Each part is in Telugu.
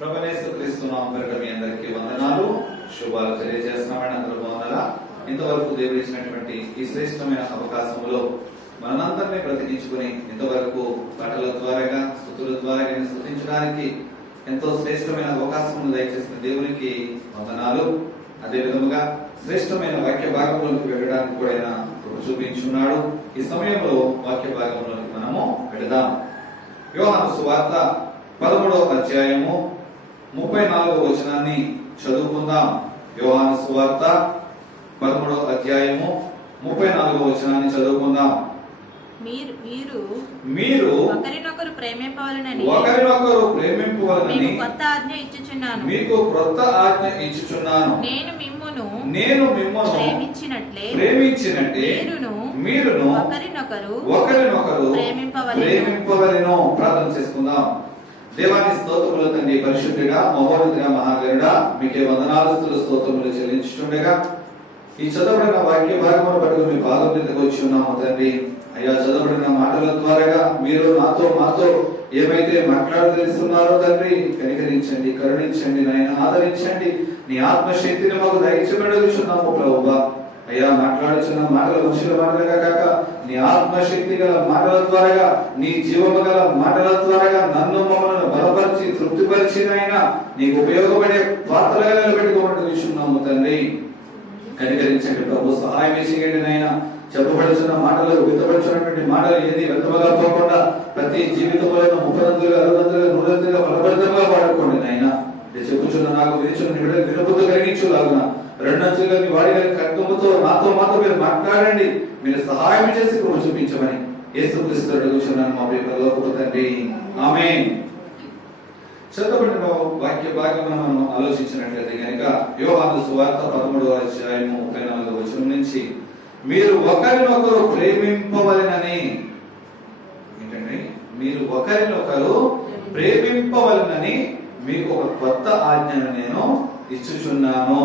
క్రీస్తు నామమున మీ అందరికీ వందనాలు, శుభాలు తెలియజేస్తున్నామని అందరూ బాగున్నారా? ఇంతవరకు దేవుడు ఇచ్చినటువంటి ఈ శ్రేష్టమైన అవకాశంలో మనందరినీ బ్రతికించుకుని ఇంతవరకు పాటల ద్వారా స్తుతుల ద్వారా స్తుతించడానికి ఎంతో శ్రేష్టమైన అవకాశం దయచేసిన దేవునికి వందనాలు. అదే విధముగా శ్రేష్టమైన వాక్య భాగంలోకి వెళ్ళడానికి కూడా ఆయన చూపించున్నాడు. ఈ సమయంలో వాక్య భాగంలోకి మనము వెళదాం. యోహాను సువార్త 13వ అధ్యాయము 34వ వచనాన్ని చదువుకుందాం. యోహాను సువార్త 13వ అధ్యాయము 34వ వచనాన్ని చదువుకుందాం. మీరు ఒకరినొకరు ప్రేమింపవలెనని మీకు కొత్త ఆజ్ఞ ఇచ్చుచున్నాను. నేను మిమ్మును ప్రేమించినట్టే మీరును ఒకరినొకరు ప్రేమింపవలెను. ప్రార్థన చేసుకుందాం. దేవాన్ని స్తోత్రములు తండ్రి, పరిశుద్ధుడా మహోన్నతుడా మహాగరుడా, మీకే వందనాలు స్తోత్రములు చెల్లించుచుండగా ఈ చదవబడిన వాక్య భాగమును బట్టి మీ పాదం మీదకి వచ్చి ఉన్నాము తండ్రి. అయ్యా, చదవబడిన మాటల ద్వారా మీరు మాతో ఏమైతే మాట్లాడదలుస్తున్నారో తండ్రి, కనికరించండి, కరుణించండి, నాయన ఆదరించండి. నీ ఆత్మశక్తిని మాకు దయచేయబడుచున్నాము ప్రభువా. అయ్యా, మాట్లాడుచున్న మాటలు మనుషుల మాటలుగా కాక నీ ఆత్మశక్తి గల మాటల ద్వారా, నీ జీవము గల మాటల ద్వారా నన్ను మమ్మల్ని బలపరిచి తృప్తిపరిచి నాయన నీకు ఉపయోగపడే పాత్రగా నిలబెట్టుకోబడుచున్నాము తండ్రి. కనికరించండి ప్రభు, సహాయం చేయండి నాయన. చెప్పబడుతున్న మాటలు, విత్తబడుతున్నటువంటి మాటలు ఏది వ్యర్థముగా పోకుండా ప్రతి జీవితంలో 30 60 100 ఫలభరితంగా వాడుకోండి నాయన. చెప్పుచున్న నాకు వినిచున్న వినబుద్ధి కలిగించులాగున రెండంచులుగా మీ వాడి కర్తముతో నాతో మీరు మాట్లాడండి. మీరు సహాయం చేసి ప్రభు చూపించమని యేసుక్రీస్తు అడుగుచున్నాను మా ప్రియ పరలోకపు తండ్రి, ఆమేన్. చదవబడిన వాక్య భాగమును మనం ఆలోచించినట్లయితే కనుక యోహాను సువార్త 13వ అధ్యాయము 34వ వచనం నుంచి మీరు ఒకరినొకరు ప్రేమింపవలెనని, ఏంటండి, మీరు ఒకరినొకరు ప్రేమింపవలెనని మీకు ఒక కొత్త ఆజ్ఞను నేను ఇచ్చుచున్నాను.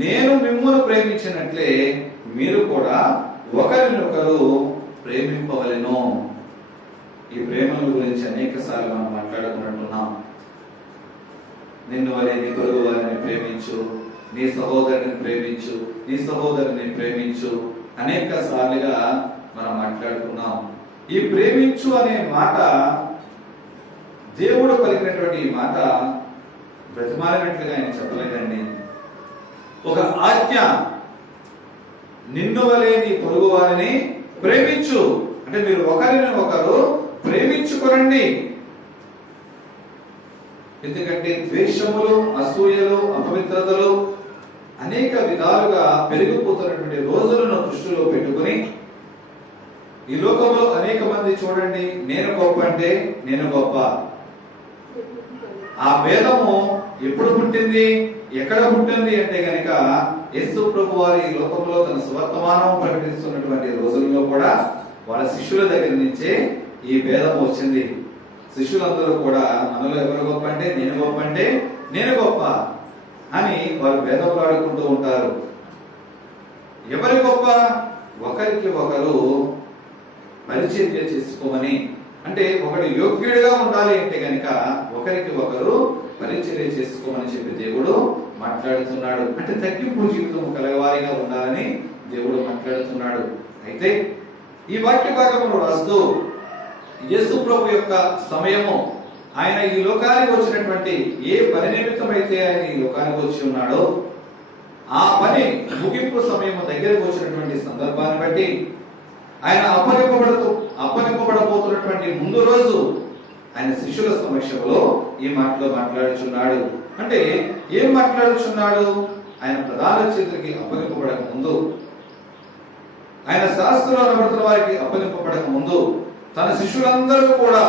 నేను మిమ్మును ప్రేమించినట్లే మీరు కూడా ఒకరినొకరు ప్రేమింపవలెను. ఈ ప్రేమల గురించి అనేక సార్లు మనం మాట్లాడుకున్నట్టున్నాం. నిన్ను వలె నీ పొరుగు వారిని ప్రేమించు, నీ సహోదరుని ప్రేమించు, నీ సహోదరుని ప్రేమించు అనేక సార్లుగా మనం మాట్లాడుకున్నాం. ఈ ప్రేమించు అనే మాట, దేవుడు పలికినటువంటి ఈ మాట బ్రతిమాలినట్లుగా ఆయన చెప్పలేదండి. ఒక ఆజ్ఞ, నిన్ను వలె నీ పొరుగు వారిని ప్రేమించు అంటే మీరు ఒకరిని ఒకరు ప్రేమించుకోరండి. ఎందుకంటే ద్వేషములు, అసూయలు, అపవిత్రతలు అనేక విధాలుగా పెరిగిపోతున్నటువంటి రోజులను దృష్టిలో పెట్టుకుని ఈ లోకంలో అనేక మంది చూడండి, నేను గొప్ప అంటే నేను గొప్ప. ఆ భేదము ఎప్పుడు పుట్టింది, ఎక్కడ పుట్టింది అంటే గనక యేసు ప్రభు వారు ఈ లోకంలో తన సువర్తమానం ప్రకటిస్తున్నటువంటి రోజుల్లో కూడా వాళ్ళ శిష్యుల దగ్గర నుంచే ఈ భేదం వచ్చింది. శిష్యులందరూ కూడా మనలో ఎవరు గొప్ప అంటే నేను గొప్ప అని వారు భేదములు ఆడుకుంటూ ఉంటారు. ఎవరి గొప్ప? ఒకరికి ఒకరు పరిచర్య చేసుకోమని, అంటే ఒకడు యోగ్యుడిగా ఉండాలి అంటే గనక ఒకరికి ఒకరు పరిచర్య చేసుకోమని చెప్పి దేవుడు మాట్లాడుతున్నాడు. అంటే తగ్గింపు జీవితం కలవారిగా ఉండాలని దేవుడు మాట్లాడుతున్నాడు. అయితే ఈ వాక్య భాగమును రాస్తూ యేసు ప్రభు యొక్క సమయము, ఆయన ఈ లోకానికి వచ్చినటువంటి ఏ పని నిమిత్తమైతే ఆయన ఈ లోకానికి వచ్చి ఉన్నాడో ఆ పని ముగింపు సమయము దగ్గరకు వచ్చినటువంటి సందర్భాన్ని బట్టి ఆయన అప్పగింపబడబోతున్నటువంటి ముందు రోజు ఆయన శిష్యుల సమక్షంలో ఈ మాటలో మాట్లాడుచున్నాడు. అంటే ఏం మాట్లాడుచున్నాడు? ఆయన ప్రధాన చేతులకి అప్పగింపబడక ముందు, ఆయన శాస్త్రంలో అనబడుతున్న వారికి అప్పగింపబడక ముందు తన శిష్యులందరూ కూడా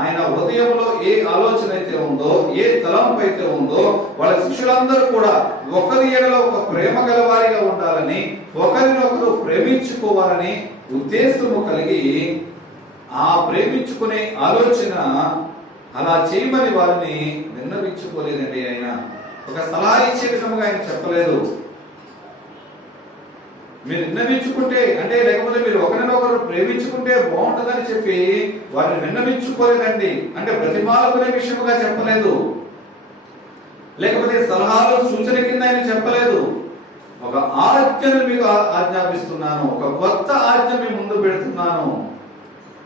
ఆయన హృదయంలో ఏ ఆలోచన అయితే ఉందో, ఏ తలంపు అయితే ఉందో, వాళ్ళ శిష్యులందరూ కూడా ఒకరి ఎడల ఒక ప్రేమ గలవారిగా ఉండాలని, ఒకరినొకరు ప్రేమించుకోవాలని ఉద్దేశము కలిగి ఆ ప్రేమించుకునే ఆలోచన అలా చేయమని వారిని విన్నవించుకోలేదండి. ఆయన ఒక సలహా ఇచ్చే విధముగా ఆయన చెప్పలేదు. మీరు విన్నవించుకుంటే అంటే లేకపోతే మీరు ఒకరినొకరు ప్రేమించుకుంటే బాగుంటుందని చెప్పి వారిని విన్నవించుకోలేదండి. అంటే బ్రతిమాలకునే విషయముగా చెప్పలేదు, లేకపోతే సలహాలు సూచన కింద ఆయన చెప్పలేదు. ఒక ఆజ్ఞను మీకు ఆజ్ఞాపిస్తున్నాను, ఒక కొత్త ఆజ్ఞ మీ ముందు పెడుతున్నాను,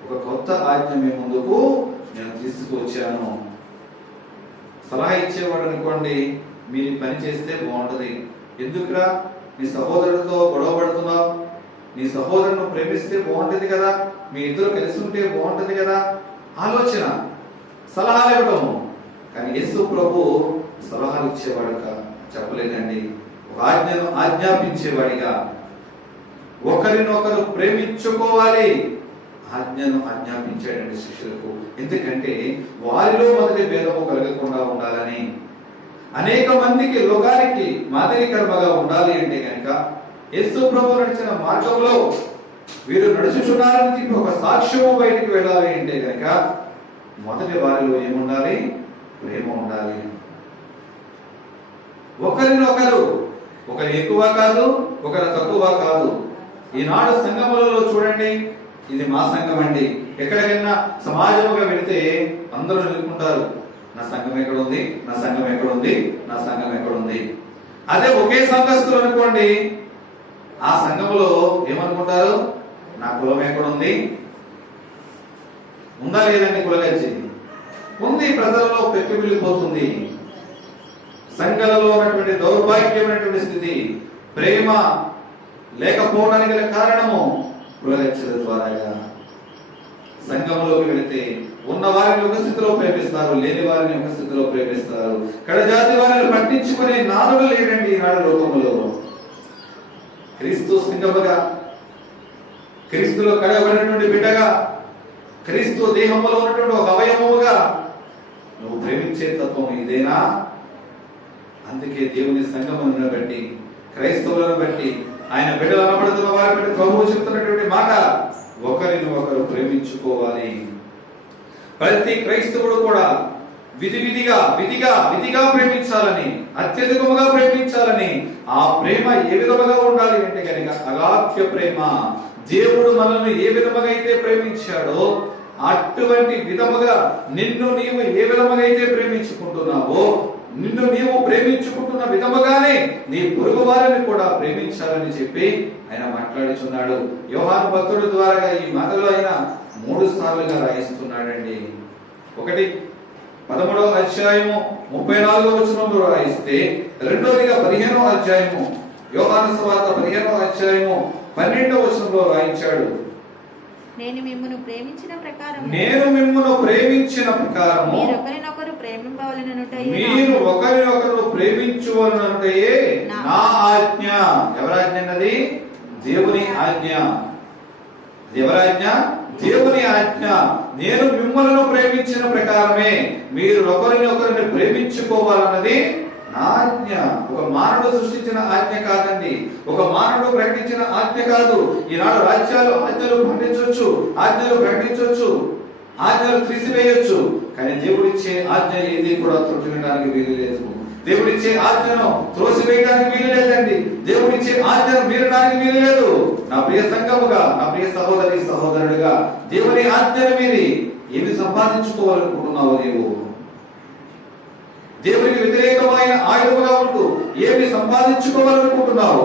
ఒక కొత్త ఆజ్ఞ మీ ముందుకు నేను తీసుకువచ్చాను. సలహా ఇచ్చేవాడు అనుకోండి, మీరు పని చేస్తే బాగుంటది. ఎందుకురా నీ సహోదరుడితో గొడవ పడుతున్నావు, నీ సహోదరుని ప్రేమిస్తే బాగుంటది కదా, మీ ఇద్దరు కలిసి ఉంటే బాగుంటది కదా ఆలోచన, సలహాలు ఇవ్వడం. కానీ యేసు ప్రభు సలహాలు ఇచ్చేవాడుగా చెప్పలేదండి, ఒక ఆజ్ఞను ఆజ్ఞాపించేవాడిగా ఒకరినొకరు ప్రేమించుకోవాలి ఆజ్ఞను ఆజ్ఞాపించాడండి శిష్యులకు. ఎందుకంటే వారిలో మొదటి భేదము కలగకుండా ఉండాలని, అనేక మందికి లోకానికి మాదిరికర్మగా ఉండాలి అంటే కనుక యేసు ప్రభు నడిచిన మార్గంలో వీరు నడుచుచున్నారని చెప్పి ఒక సాక్ష్యము బయటికి వెళ్ళాలి అంటే కనుక మొదటి వారిలో ఏముండాలి? ప్రేమ ఉండాలి. ఒకరినొకరు, ఒకరు ఎక్కువ కాదు, ఒకరు తక్కువ కాదు. ఈనాడు సంఘములలో చూడండి, ఇది మా సంఘం అండి. ఎక్కడికైనా సమాజముగా వెళితే అందరూ నిలుపుకుంటారు, నా సంఘం ఎక్కడ ఉంది, నా సంఘం ఎక్కడ ఉంది, నా సంఘం ఎక్కడ ఉంది. అదే ఒకే సంఘస్థులు అనుకోండి, ఆ సంఘములో ఏమనుకుంటారు? నా కులం ఎక్కడ ఉంది, ఉందా లేదండి కులగచ్చి ఉంది, ప్రజలలో పెట్టుబిల్లిపోతుంది. సంఘాలలో ఉన్నటువంటి దౌర్భాగ్యమైనటువంటి స్థితి, ప్రేమ లేకపోవడానికి గల కారణము కులగచ్చల ద్వారాగా. సంఘంలోకి వెళితే ఉన్న వారిని ఒక స్థితిలో ప్రేమిస్తారు, లేని వారిని ఒక స్థితిలో ప్రేమిస్తారు. కడజాతి వారిని పట్టించుకునే నాదుడు లేడండి ఈనాడు లోకములో. క్రీస్తు సంఘముగా, క్రీస్తులో కడగబడినటువంటి బిడ్డగా, క్రీస్తు దేహంలో ఉన్నటువంటి ఒక అవయవముగా నువ్వు ప్రేమించే తత్వం ఇదేనా? అందుకే దేవుని సంఘములను బట్టి, క్రైస్తవులను బట్టి, ఆయన బిడ్డలు అనబడుతున్న వారి బట్టి ప్రభువు చెప్తున్నటువంటి మాట, ఒకరిని ఒకరు ప్రేమించుకోవాలి. ప్రతి క్రైస్తవుడు కూడా విధిగా ప్రేమించాలని, అత్యధికముగా ప్రేమించాలని. ఆ ప్రేమ ఏ విధముగా ఉండాలి అంటే కనుక అగాధ్య ప్రేమ. దేవుడు మనల్ని ఏ విధముగా అయితే ప్రేమించాడో అటువంటి విధముగా నిన్ను నీవు ఏ విధముగా అయితే ప్రేమించుకుంటున్నావో, నిన్ను నీవు ప్రేమించుకుంటున్న విధముగానే నీ పొరుగు వారిని కూడా ప్రేమించాలని చెప్పి ఆయన మాట్లాడుచున్నాడు. యోహాను భక్తుడి ద్వారా ఈ మాటలు ఆయన 3 సార్లుగా రాయిస్తున్నాడండి. ఒకటి 13వ అధ్యాయము 34వ వచనంలో రాయిస్తే, రెండోదిగా 15వ అధ్యాయము యోహాను సువార్త 15వ అధ్యాయము 12వ వచనంలో రాయించాడు. నేను మిమ్మును ప్రేమించిన ప్రకారము మీరు ఒకరినొకరు ప్రేమించువలననుటయే నా ఆజ్ఞ. ఎవరాజ్ఞ అన్నది? దేవుని ఆజ్ఞ. ఎవరాజ్ఞ? దేవుని ఆజ్ఞ. నేను మిమ్మల్ని ప్రేమించిన ప్రకారమే మీరు ఒకరిని ప్రేమించుకోవాలన్నది నా ఆజ్ఞ. ఒక మానవుడు సృష్టించిన ఆజ్ఞ కాదండి, ఒక మానవుడు ప్రకటించిన ఆజ్ఞ కాదు. ఈనాడు రాజ్యాలు ఆజ్ఞలు పాటించవచ్చు, ఆజ్ఞలు ప్రకటించవచ్చు, ఆజ్ఞలు తీసివేయొచ్చు. కానీ దేవుడిచ్చే ఆజ్ఞ ఏది కూడా త్రుటివేయడానికి వీలు లేదు. దేవుడిచ్చే ఆజ్ఞను త్రోసివేయడానికి వీలు లేదండి. దేవుడిచ్చే ఆజ్ఞను మీరడానికి వీలు లేదు. నా ప్రియ సంఘముగా, నా ప్రియ సహోదరి సహోదరుడిగా దేవుని ఆజ్ఞను మీరి ఏమి సంపాదించుకోవాలనుకుంటున్నావు? నీవు దేవునికి వ్యతిరేకమైన ఆయుధముగా ఉంటూ ఏమి సంపాదించుకోవాలనుకుంటున్నావు?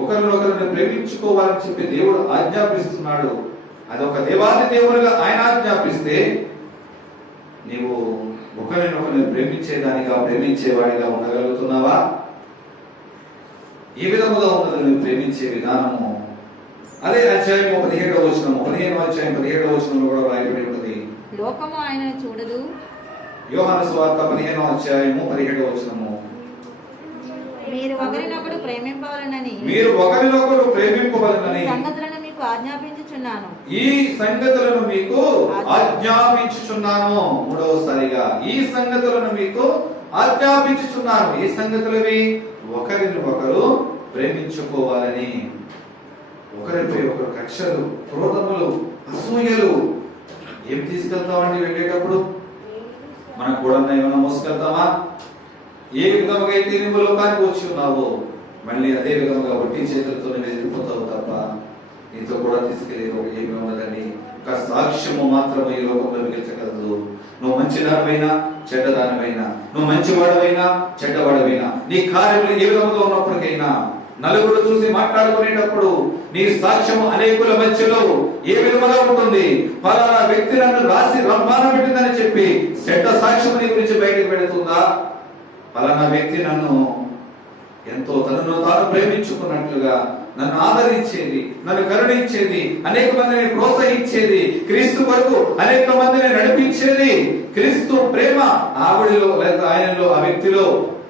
ఒకరినొకరిని ప్రేమించుకోవాలని చెప్పి దేవుడు ఆజ్ఞాపిస్తున్నాడు. అదొక దేవాది దేవునిగా ఆయన ఆజ్ఞాపిస్తే నీవు ఒకరినొకరిని ప్రేమించేదానిగా, ప్రేమించేవాడిగా ఉండగలుగుతున్నావా? ఏ విధముగా ఉన్నది నువ్వు ప్రేమించే విధానము? అదే అధ్యాయం 17వ వచనం, 15వ అధ్యాయం 17వ వచనంలో కూడా రాయబడి ఉంటుంది. లోకము ఆయన చూడదు. యోహాను సువార్త 15వ అధ్యాయము 17వ వచనము. మీరు ఒకరినొకరు ప్రేమింపవలెనని సంగతులను మీకు ఆజ్ఞాపించుచున్నాను. ఈ సంగతులను మీకు ఆజ్ఞాపించుచున్నాను. మూడవసారిగా ఈ సంగతులను మీకు ఆజ్ఞాపించుచున్నాను. ఈ సంగతులవి ఒకరిని ఒకరు ప్రేమించుకోవాలని. ఒకరిపై ఒకరు కక్షలు, క్రోధములు, అసూయలు ఏం తీసుకెళ్తామండి? వెళ్ళేటప్పుడు మన కూడా ఏమైనా మోసుకెళ్తామా? ఏ విధముగా అయితే నువ్వు లోకానికి వచ్చి ఉన్నావో, మళ్ళీ అదే విధంగా ఒట్టి చేతులతో వెళ్ళిపోతావు తప్ప నీతో కూడా తీసుకెళ్ళేది ఒక ఏమి ఉన్నదని ఒక సాక్ష్యము మాత్రమే ఈ లోకంలో మిగిల్చగలదు. నువ్వు మంచిదానివైనా చెడ్డదానివైనా, నువ్వు మంచివాడవైనా చెడ్డవాడవైనా, నీ కార్యములు ఏ విధంగా ఉన్నప్పటికైనా నలుగురు చూసి మాట్లాడుకునేటప్పుడు నీ సాక్ష్యము అనేకుల మధ్యలో ఏ విధంగా ఉంటుంది? ఫలానా వ్యక్తి నన్ను రాసి రంపాన పెట్టిందని చెప్పి చెడ్డ సాక్ష్యం నీ గురించి బయటకు పెడుతుందా? ఫలానా వ్యక్తి నన్ను ఎంతో తనను తాను ప్రేమించుకున్నట్లుగా నన్ను ఆదరించేది, నన్ను కరుణించేది, అనేక మందిని ప్రోత్సహించేది, క్రీస్తు వరకు అనేక మందిని నడిపించేది, క్రీస్తు ప్రేమ ఆవిడిలో లేదా ఆయనలో ఆ వ్యక్తిలో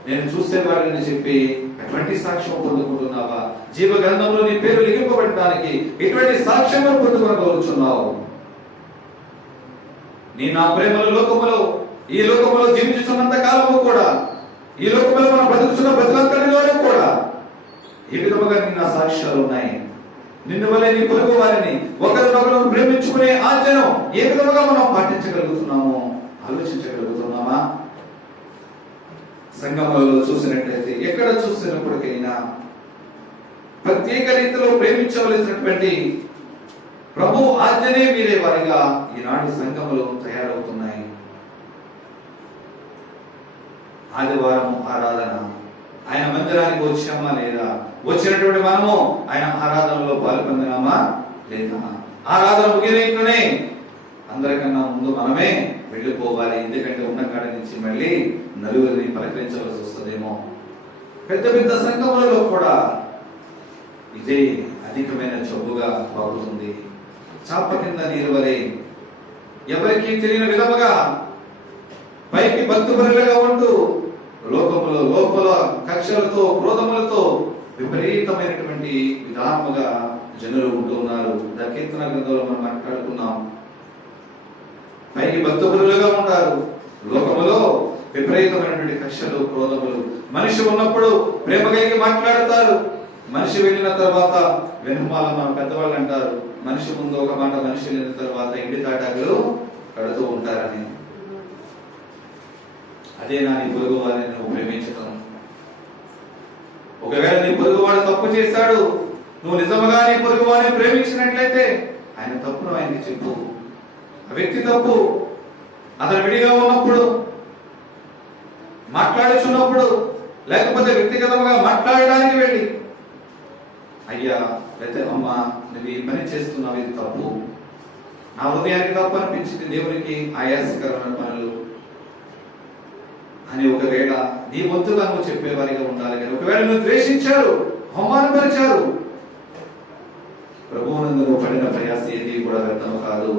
నేను చూసేవాడిని చెప్పి ఎటువంటి సాక్ష్యం పొందుకుంటున్నావా? జీవ గ్రంథంలో నీ పేరు లిఖింపబడటానికి ఎటువంటి సాక్ష్యం పొందుకోగలుగుతున్నావు? నీ నా ప్రేమల లోకములో ఈ లోకములో జీవించుతున్నంత కాలము కూడా, ఈ లోకంలో మనం బతుకుతున్న బతుకంతటిలోనే కూడా ఈ విధముగా నిన్న సాక్ష్యాలు ఉన్నాయి. నిన్ను వలె నీ పొరుగు వారిని ఒకరినొకరు ప్రేమించుకునే ఆజ్ఞను ఏ విధముగా మనం పాటించగలుగుతున్నాము? ఆలోచించగలుగుతున్నామా? సంఘములలో చూసినట్లయితే ఎక్కడ చూసినప్పటికైనా ప్రత్యేక రీతిలో ప్రేమించవలసినటువంటి ప్రభు ఆజ్ఞనే మీరే వారిగా ఈనాడు సంఘములు తయారవుతున్నాయి. ఆదివారం ఆరాధన, ఆయన మందిరానికి వచ్చామా లేదా? వచ్చినటువంటి మనము ఆయన ఆరాధనలో పాల్పొందినామా లేదా? ఆరాధన ముగినట్టునే అందరికన్నా ముందు మనమే వెళ్ళిపోవాలి. ఎందుకంటే ఉన్న కాడ నుంచి మళ్ళీ నలుగురిని పలకరించవలసి వస్తుందేమో. పెద్ద పెద్ద సంఘములలో కూడా ఇదే అధికమైన జబ్బుగా పాకుతుంది. చాప కింద నీరు వలె ఎవరికి తెలియని విధముగా పైకి భక్తుపరులుగా ఉంటూ లోకములో లోపల కక్షలతో క్రోధములతో విపరీతమైనటువంటి విధానముగా జనులు ఉంటూ ఉన్నారు. కీర్తన గ్రంథంలో మనం మాట్లాడుకున్నాం. పైకి భక్తుపరులుగా ఉంటారు, లోకములో విపరీతమైనటువంటి కక్షలు క్రోధములు. మనిషి ఉన్నప్పుడు ప్రేమ కలిగి మాట్లాడతారు, మనిషి వెళ్ళిన తర్వాత వెనుమాల మన పెద్దవాళ్ళు అంటారు, మనిషి ముందు ఒక మాట, మనిషి వెళ్ళిన తర్వాత ఇంటి తాటాకులు కడుతూ ఉంటారని. అదే నా నీ పొరుగు వారిని నువ్వు ప్రేమించటం. ఒకవేళ నీ పొరుగువాడు తప్పు చేశాడు, నువ్వు నిజముగా నీ పొరుగువాడిని ప్రేమించినట్లయితే ఆయన తప్పును ఆయనకి చెప్పు. ఆ వ్యక్తి తప్పు, అతను విడిగా ఉన్నప్పుడు మాట్లాడుచున్నప్పుడు, లేకపోతే వ్యక్తిగతంగా మాట్లాడడానికి వెళ్ళి, అయ్యా లేకపోతే అమ్మ నువ్వు ఈ పని చేస్తున్నావు, ఇది తప్పు, నా హృదయానికి తప్పు అనిపించింది, దేవునికి ఆయాసకరమైన పనులు అని ఒకవేళ నీ వంతుగా నువ్వు చెప్పేవారిగా ఉండాలి. కానీ ఒకవేళ నువ్వు ద్వేషించారు, అవమానపరిచారు, ప్రభువునందు పడిన ప్రయాస ఏది కూడా వ్యర్థం కాదు.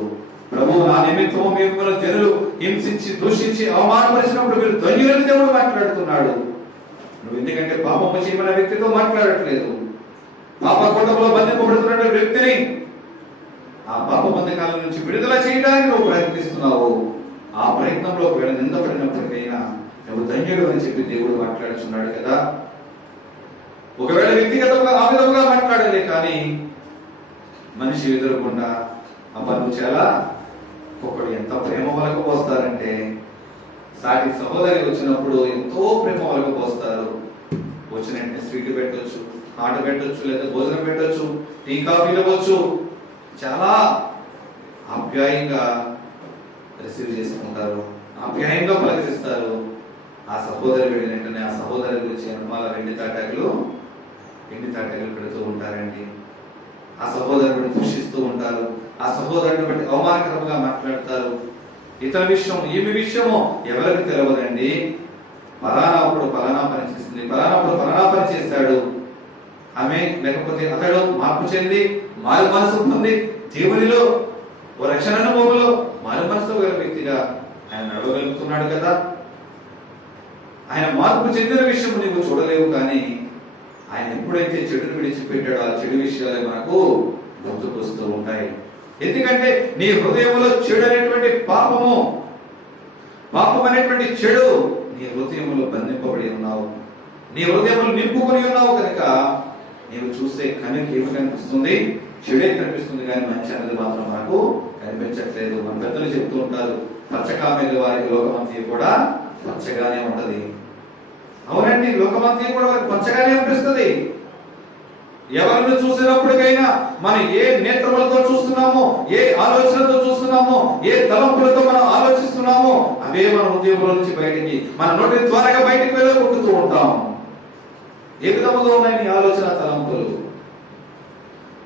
ప్రభువు నా నిమిత్తము మిమ్మల్ని జనులు హింసించి దూషించి అవమానపరిచినప్పుడు మీరు ధన్యులని దేవుడు మాట్లాడుతున్నాడు. నువ్వు ఎందుకంటే పాపము చేయమన్న వ్యక్తితో మాట్లాడట్లేదు, పాప కూటంలో బంధింపబడుతున్న వ్యక్తిని ఆ పాప బంధకాల నుంచి విడుదల చేయడానికి నువ్వు ప్రయత్నిస్తున్నావు. ఆ ప్రయత్నంలో ఒకవేళ నిందపడినప్పటికైనా నువ్వు ధన్యుడు అని చెప్పి దేవుడు మాట్లాడుతున్నాడు కదా. ఒకవేళ వ్యక్తిగతంగా ఆ విధంగా మాట్లాడలే, కానీ మనిషి ఎదురకుండా అబ్బా నువ్వు చాలా ఒకడు ఎంత ప్రేమ వలకు పోస్తారంటే, సాటి సహోదరి వచ్చినప్పుడు ఎంతో ప్రేమ వలకు పోస్తారు. వచ్చిన వెంటనే స్వీట్ పెట్టొచ్చు, ఆట పెట్టొచ్చు, లేదా భోజనం పెట్టొచ్చు, టీ కాఫీలు ఇవ్వచ్చు, చాలా ఆప్యాయంగా రిసీవ్ చేసుకుంటారు, ఆప్యాయంగా పలకరిస్తారు. ఆ సహోదరి వెళ్ళిన వెంటనే ఆ సహోదరి గురించి అనుమాల ఎండి తాటాకులు పెడుతూ ఉంటారండి. ఆ సహోదరుని పోషిస్తూ ఉంటారు, ఆ సహోదరుని బట్టి అవమానకరంగా మాట్లాడతారు. ఇతర విషయం ఈమె విషయము ఎవరికి తెలియదండి. పలానాప్పుడు పలానా పని చేసింది, పలానాప్పుడు పలానా పని చేశాడు ఆమె, లేకపోతే అతడు మార్పు చెంది మారు మనసు పొంది దేవునిలో ఓ రక్షణ అనుభవంలో మారు మనసు గల వ్యక్తిగా ఆయన నడవగలుగుతున్నాడు కదా. ఆయన మార్పు చెందిన విషయం నీవు చూడలేవు, కానీ ఆయన ఎప్పుడైతే చెడును విడిచిపెట్టాడో ఆ చెడు విషయాలే మనకు గుర్తుకొస్తూ ఉంటాయి. ఎందుకంటే నీ హృదయంలో చెడు అనేటువంటి పాపం అనేటువంటి చెడు నీ హృదయంలో బంధింపబడి ఉన్నావు, నీ హృదయంలో నింపుకొని ఉన్నావు కనుక నీవు చూస్తే కనుక ఏమి కనిపిస్తుంది? చెడే కనిపిస్తుంది, కానీ మంచి అనేది మాత్రం మనకు కనిపించట్లేదు. మన పెద్దలు చెప్తూ ఉంటారు, పచ్చకామెల వారికి లోకమంతా కూడా పచ్చగానే ఉంటది. అవునండి, లోకమంతా కూడా వారికి పచ్చగానే అనిపిస్తుంది. ఎవరిని చూసినప్పటికైనా మనం ఏ నేత్రములతో చూస్తున్నామో, ఏ ఆలోచనతో చూస్తున్నామో, ఏ తలంపులతో మనం ఆలోచిస్తున్నామో అవే మన ఉద్యోగంలో నుంచి బయటికి మన నోటి ద్వారాగా బయటికి వెళ్ళగొట్టుతూ ఉంటాం. ఏ విధముగా ఉన్నాయి నీ ఆలోచన తలంపులు?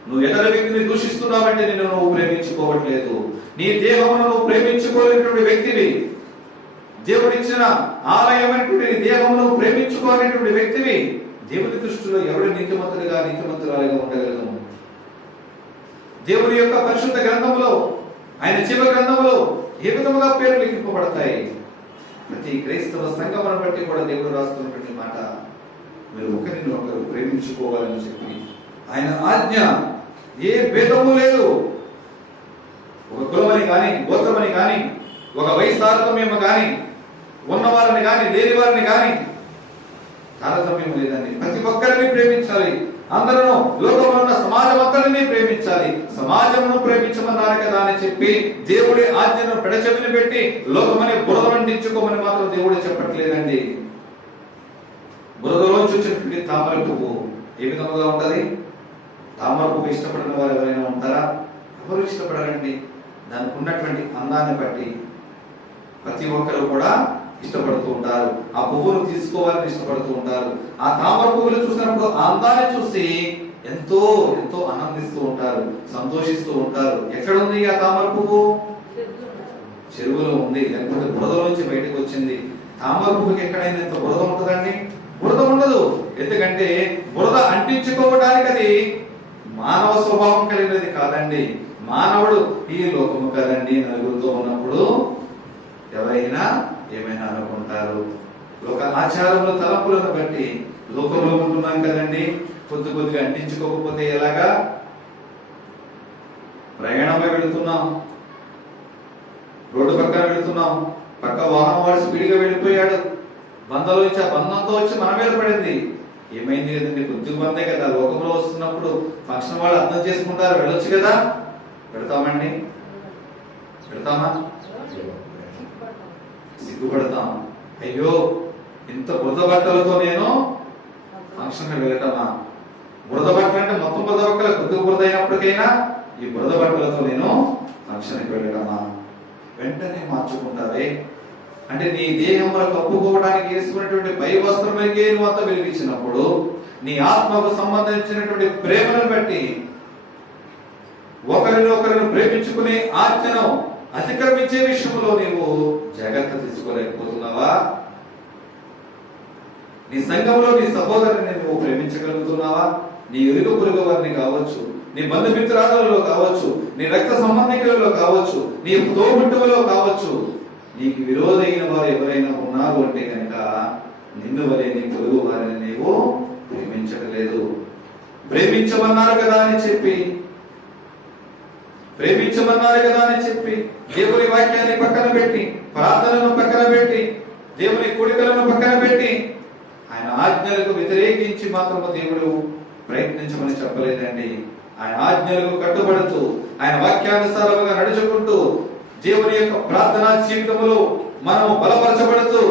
నువ్వు ఎదర వ్యక్తిని దూషిస్తున్నావంటే నిన్ను నువ్వు ప్రేమించుకోవట్లేదు. నీ దేహమును నువ్వు ప్రేమించుకోలేటువంటి వ్యక్తివి. దేవుడిచ్చిన ఆలయమైనటువంటి దేహమును ప్రేమించుకోలేటువంటి వ్యక్తివి. దేవుని దృష్టిలో ఎవరు నీతిమంతుడిగా నీతిమంతురాలిగా ఉండగలము? దేవుని యొక్క పరిశుద్ధ గ్రంథంలో, ఆయన జీవ గ్రంథంలో ఏ విధముగా పేర్లు లిఖింపబడతాయి? ప్రతి క్రైస్తవ సంఘమును బట్టి కూడా దేవుడు రాస్తున్నటువంటి మాట, మీరు ఒకరిని ఒకరు ప్రేమించుకోవాలని చెప్పి ఆయన ఆజ్ఞ. ఏ భేదము లేదు. ఒక కులమని కానీ, గోత్రమని కానీ, ఒక వయసు తారతమ్యం కానీ, ఉన్నవారిని కానీ లేని వారిని కానీ తారతమ్యం లేదండి. ప్రతి ఒక్కరిని ప్రేమించాలి. అందరూ లోకంలో ఉన్న సమాజం అంతటిని ప్రేమించాలి. సమాజమును ప్రేమించమన్నారు కదా అని చెప్పి దేవుడి ఆజ్ఞను పెడచెవిని పెట్టి లోకమని బురద వండించుకోమని మాత్రం దేవుడు చెప్పట్లేదండి. బురదలోంచి వచ్చినటువంటి తామర పువ్వు ఏ విధముగా ఉంటది? తామర పువ్వు ఇష్టపడిన వారు ఎవరైనా ఉంటారా? ఎవరు ఇష్టపడారండి? దానికి ఉన్నటువంటి అందాన్ని బట్టి ప్రతి ఒక్కరు కూడా ఇష్టపడుతూ ఉంటారు. ఆ పువ్వును తీసుకోవాలని ఇష్టపడుతూ ఉంటారు. ఆ తామర పువ్వులు చూసినప్పుడు ఆ అందాన్ని చూసి ఎంతో ఎంతో ఆనందిస్తూ ఉంటారు, సంతోషిస్తూ ఉంటారు. ఎక్కడ ఉంది ఆ తామర పువ్వు? చెరువులో ఉంది, లేకపోతే బురదలోంచి బయటకు వచ్చింది. తామర పువ్వుకి ఎక్కడైనా ఎంత బురద ఉంటుందండి? బురద ఉండదు. ఎందుకంటే బురద అంటించుకోవడానికి అది మానవ స్వభావం కలిగినది కాదండి. మానవుడు ఈ లోకము కదండి. నలుగురితో ఉన్నప్పుడు ఎవరైనా ఏమైనా అనుకుంటారు. లోక ఆచారములు తలంపులను బట్టి లోకంలో ఉంటున్నాం కదండి. కొద్ది కొద్దిగా అంటించుకోకపోతే ఎలాగా? ప్రయాణమై వెళుతున్నాం, రోడ్డు పక్కన వెళుతున్నాం, పక్క వాహనం వాడు స్పీడ్గా వెళ్ళిపోయాడు, బంధంలో నుంచి ఆ బంధంతో వచ్చి మన మీద పడింది. ఏమైంది కదండి? కొద్దిగా బందే కదా. లోకంలో వస్తున్నప్పుడు ఫంక్షన్ వాళ్ళు అర్థం చేసుకుంటారు, వెళ్ళొచ్చు కదా. పెడతామండి? పెడతామా? సిగ్గుపడతాం. అయ్యో, ఇంత బురద బట్టలతో నేను ఫంక్షన్ వెళ్ళటమా? బురద బట్టలు అంటే మొత్తం బురద బట్టలు, కొద్దిగా బురద అయినప్పటికైనా ఈ బురద బట్టలతో నేను ఫంక్షన్కి వెళ్ళటమా? వెంటనే మార్చుకుంటావే. అంటే నీ దేహమును కప్పుకోవడానికి వేసుకున్నటువంటి పై వస్త్రములకే నువ్వు అంత వెలిగించినప్పుడు నీ ఆత్మకు సంబంధించినటువంటి ప్రేమను బట్టి ఒకరినొకరిని ప్రేమించుకునే ఆజ్ఞను అతిక్రమించే విషయంలో నీవు జాగ్రత్త తీసుకోలేకపోతున్నావా? నీ సంఘంలో నీ సహోదరుని నువ్వు ప్రేమించగలుగుతున్నావా? నీ ఇరుగు పొరుగు వారిని కావచ్చు, నీ బంధుమిత్రాదులలో కావచ్చు, నీ రక్త సంబంధికులలో కావచ్చు, నీ తోబుట్టువులో కావచ్చు, నీకు విరోధైన వారు ఎవరైనా ఉన్నారు అంటే కనుక నిన్ను వలె నీ పొరుగు వారిని నీవు ప్రేమించట్లేదు. ప్రేమించమన్నారు కదా అని చెప్పి దేవుని వాక్యాన్ని పక్కన పెట్టి, ప్రార్థనను పక్కన పెట్టి, దేవుని కోరికలను పక్కన పెట్టి ఆయన ఆజ్ఞలకు వ్యతిరేకించి మాత్రము దేవుడు ప్రయత్నించమని చెప్పలేదండి. ఆయన ఆజ్ఞలకు కట్టుబడుతూ, ఆయన వాక్యానుసారముగా నడుచుకుంటూ, దేవుని యొక్క ప్రార్థనా జీవితంలో మనము బలపరచబడుతూ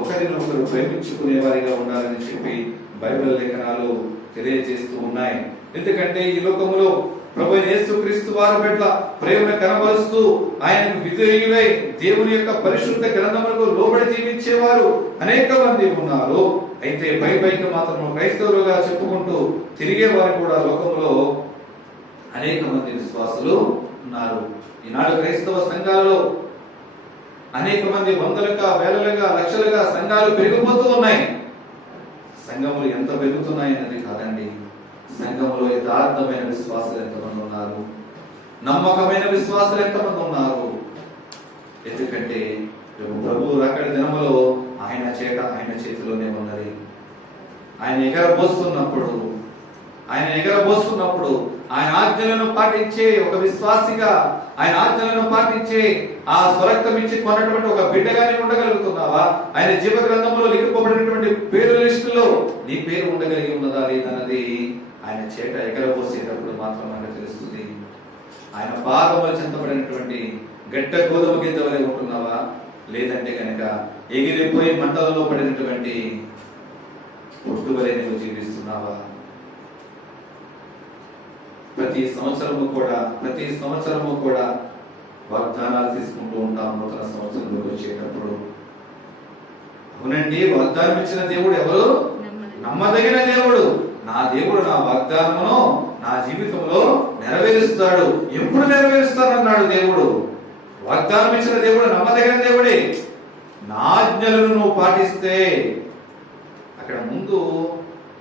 ఒకరినొకరు ప్రేమించుకునే వారిగా ఉండాలని చెప్పి బైబిల్ లేఖనాలు తెలియజేస్తూ ఉన్నాయి. ఎందుకంటే ఈ లోకములో ప్రభు యేసుక్రీస్తు వారి పట్ల ప్రేమను కనబరుస్తూ ఆయనకు విధేయులై దేవుని యొక్క పరిశుద్ధ గ్రంథములకు లోబడి జీవించేవారు అనేక మంది ఉన్నారు. అయితే పైకి మాత్రం క్రైస్తవులుగా చెప్పుకుంటూ తిరిగే వారు కూడా లోకంలో అనేక మంది విశ్వాసులు ఉన్నారు. ఈనాడు క్రైస్తవ సంఘాలలో అనేక మంది వందలుగా, వేలలుగా, లక్షలుగా సంఘాలు పెరిగిపోతూ ఉన్నాయి. సంఘములు ఎంత పెరుగుతున్నాయి అన్నది కాదండి, సంఘములో యథార్థమైన విశ్వాసులు ఎంతమంది ఉన్నారు, నమ్మకమైన విశ్వాసులు ఎంతమంది ఉన్నారు. ఎందుకంటే ప్రభు రాకడ దినములో ఆయన చేతిలోనే ఉన్నది. ఆయన ఎగరబోస్తున్నప్పుడు ఆయన ఆజ్ఞలను పాటించే ఒక విశ్వాసిగా, ఆయన ఆజ్ఞలను పాటించే ఆ స్వరక్తం ఇచ్చి కొన్నటువంటి ఒక బిడ్డగానే ఉండగలుగుతున్నావా? ఆయన జీవ గ్రంథంలో లిఖింపబడినటువంటి పేరు లిస్టులో నీ పేరు ఉండగలిగి ఉన్నదా లేదన్నది ఆయన చేట ఎగరబోసేటప్పుడు మాత్రం మనకు తెలుస్తుంది. ఆయన పాదములు చెంతబడినటువంటి గడ్డ గోధుమ గింజ వలె ఉంటున్నావా? లేదంటే కనుక ఎగిరిపోయి మంటలలో పడినటువంటి ఒట్టువలే నువ్వు జీవిస్తున్నావా? ప్రతి సంవత్సరము కూడా వాగ్దానాలు తీసుకుంటూ ఉంటాం. నూతన సంవత్సరంలోకి వచ్చేటప్పుడు అవునండి, వాగ్దానం ఇచ్చిన దేవుడు ఎవరు? నమ్మదగిన దేవుడు. నా దేవుడు నా వాగ్దానమును నా జీవితంలో నెరవేరుస్తాడు. ఎప్పుడు నెరవేరుస్తానన్నాడు దేవుడు. వాగ్దానం ఇచ్చిన దేవుడు నమ్మదగిన దేవుడే. నా ఆజ్ఞలను నువ్వు పాటిస్తే, అక్కడ ముందు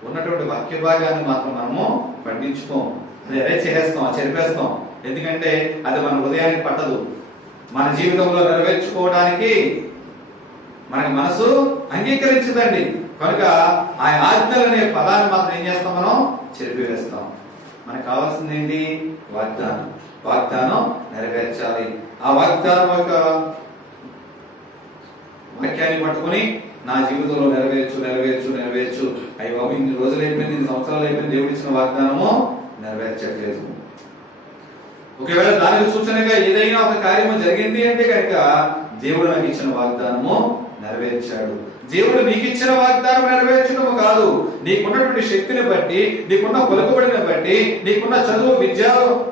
ఉన్నటువంటి వాక్య భాగాన్ని మాత్రం మనము పండించుకోం, అది అదే చేసేస్తాం, చెరిపేస్తాం. ఎందుకంటే అది మన హృదయానికి పట్టదు. మన జీవితంలో నెరవేర్చుకోవడానికి మనకి మనసు అంగీకరించదండి. కనుక ఆ ఆజ్ఞలనే పదాన్ని మాత్రం ఏం చేస్తాం? మనం చెరిపివేస్తాం. మనకు కావాల్సింది ఏంటి? వాగ్దానం నెరవేర్చాలి. ఆ వాగ్దానం యొక్క వాక్యాన్ని పట్టుకుని నా జీవితంలో నెరవేర్చు అయ్యి బాబు, ఇన్ని రోజులు అయిపోయింది, ఇన్ని సంవత్సరాలు అయిపోయింది, దేవుడు ఇచ్చిన వాగ్దానము నెరవేర్చట్లేదు. ఒకవేళ దానికి సూచనగా ఏదైనా ఒక కార్యము జరిగింది అంటే కనుక దేవుడు నాకు ఇచ్చిన వాగ్దానము నెరవేర్చాడు. దేవుడు నీకు ఇచ్చిన వాగ్దానం నెరవేర్చడము కాదు, నీకున్నటువంటి శక్తిని బట్టి, నీకున్న పలుకుబడిని బట్టి, నీకున్న చదువు విద్యా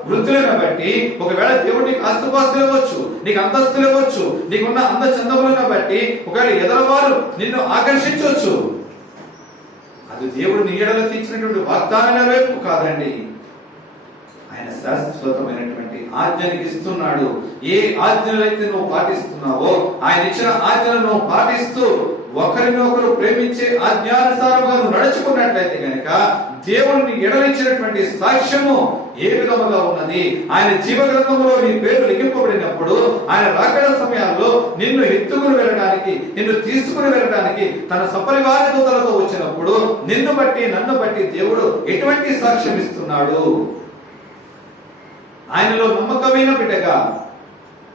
వృత్తులను బట్టి, ఒకవేళ దేవుడు నీకు ఆస్తుపాస్తులు ఇవ్వచ్చు, నీకు అంతస్తులు ఇవ్వచ్చు, నీకున్న అందచందములను బట్టి ఒకవేళ ఎదరవారు నిన్ను ఆకర్షించవచ్చు. అది దేవుడు నీ ఎడల తీర్చినటువంటి వాగ్దాన నెరవేర్పు కాదండి. ఆయన శాశ్వతమైనటువంటి ఆజ్ఞనికి ఇస్తున్నాడు. ఏ ఆజ్ఞలైతే నువ్వు పాటిస్తున్నావో, ఆయన ఇచ్చిన ఆజ్ఞలను నువ్వు పాటిస్తూ ఒకరినొకరు ప్రేమించే ఆజ్ఞానుసారంగా నువ్వు నడుచుకున్నట్లయితే కనుక దేవుడిని ఎడలిచ్చినటువంటి సాక్ష్యము ఏ విధముగా ఉన్నది? ఆయన జీవ గ్రంథంలో నీ పేరు లిఖింపబడినప్పుడు, ఆయన రాకడ సమయాల్లో నిన్ను ఎత్తుకుని వెళ్ళడానికి, నిన్ను తీసుకుని వెళ్ళడానికి తన సపరివార దూతలతో వచ్చినప్పుడు నిన్ను బట్టి నన్ను బట్టి దేవుడు ఎటువంటి సాక్ష్యం ఇస్తున్నాడు? ఆయనలో నమ్మకమైన బిడ్డగా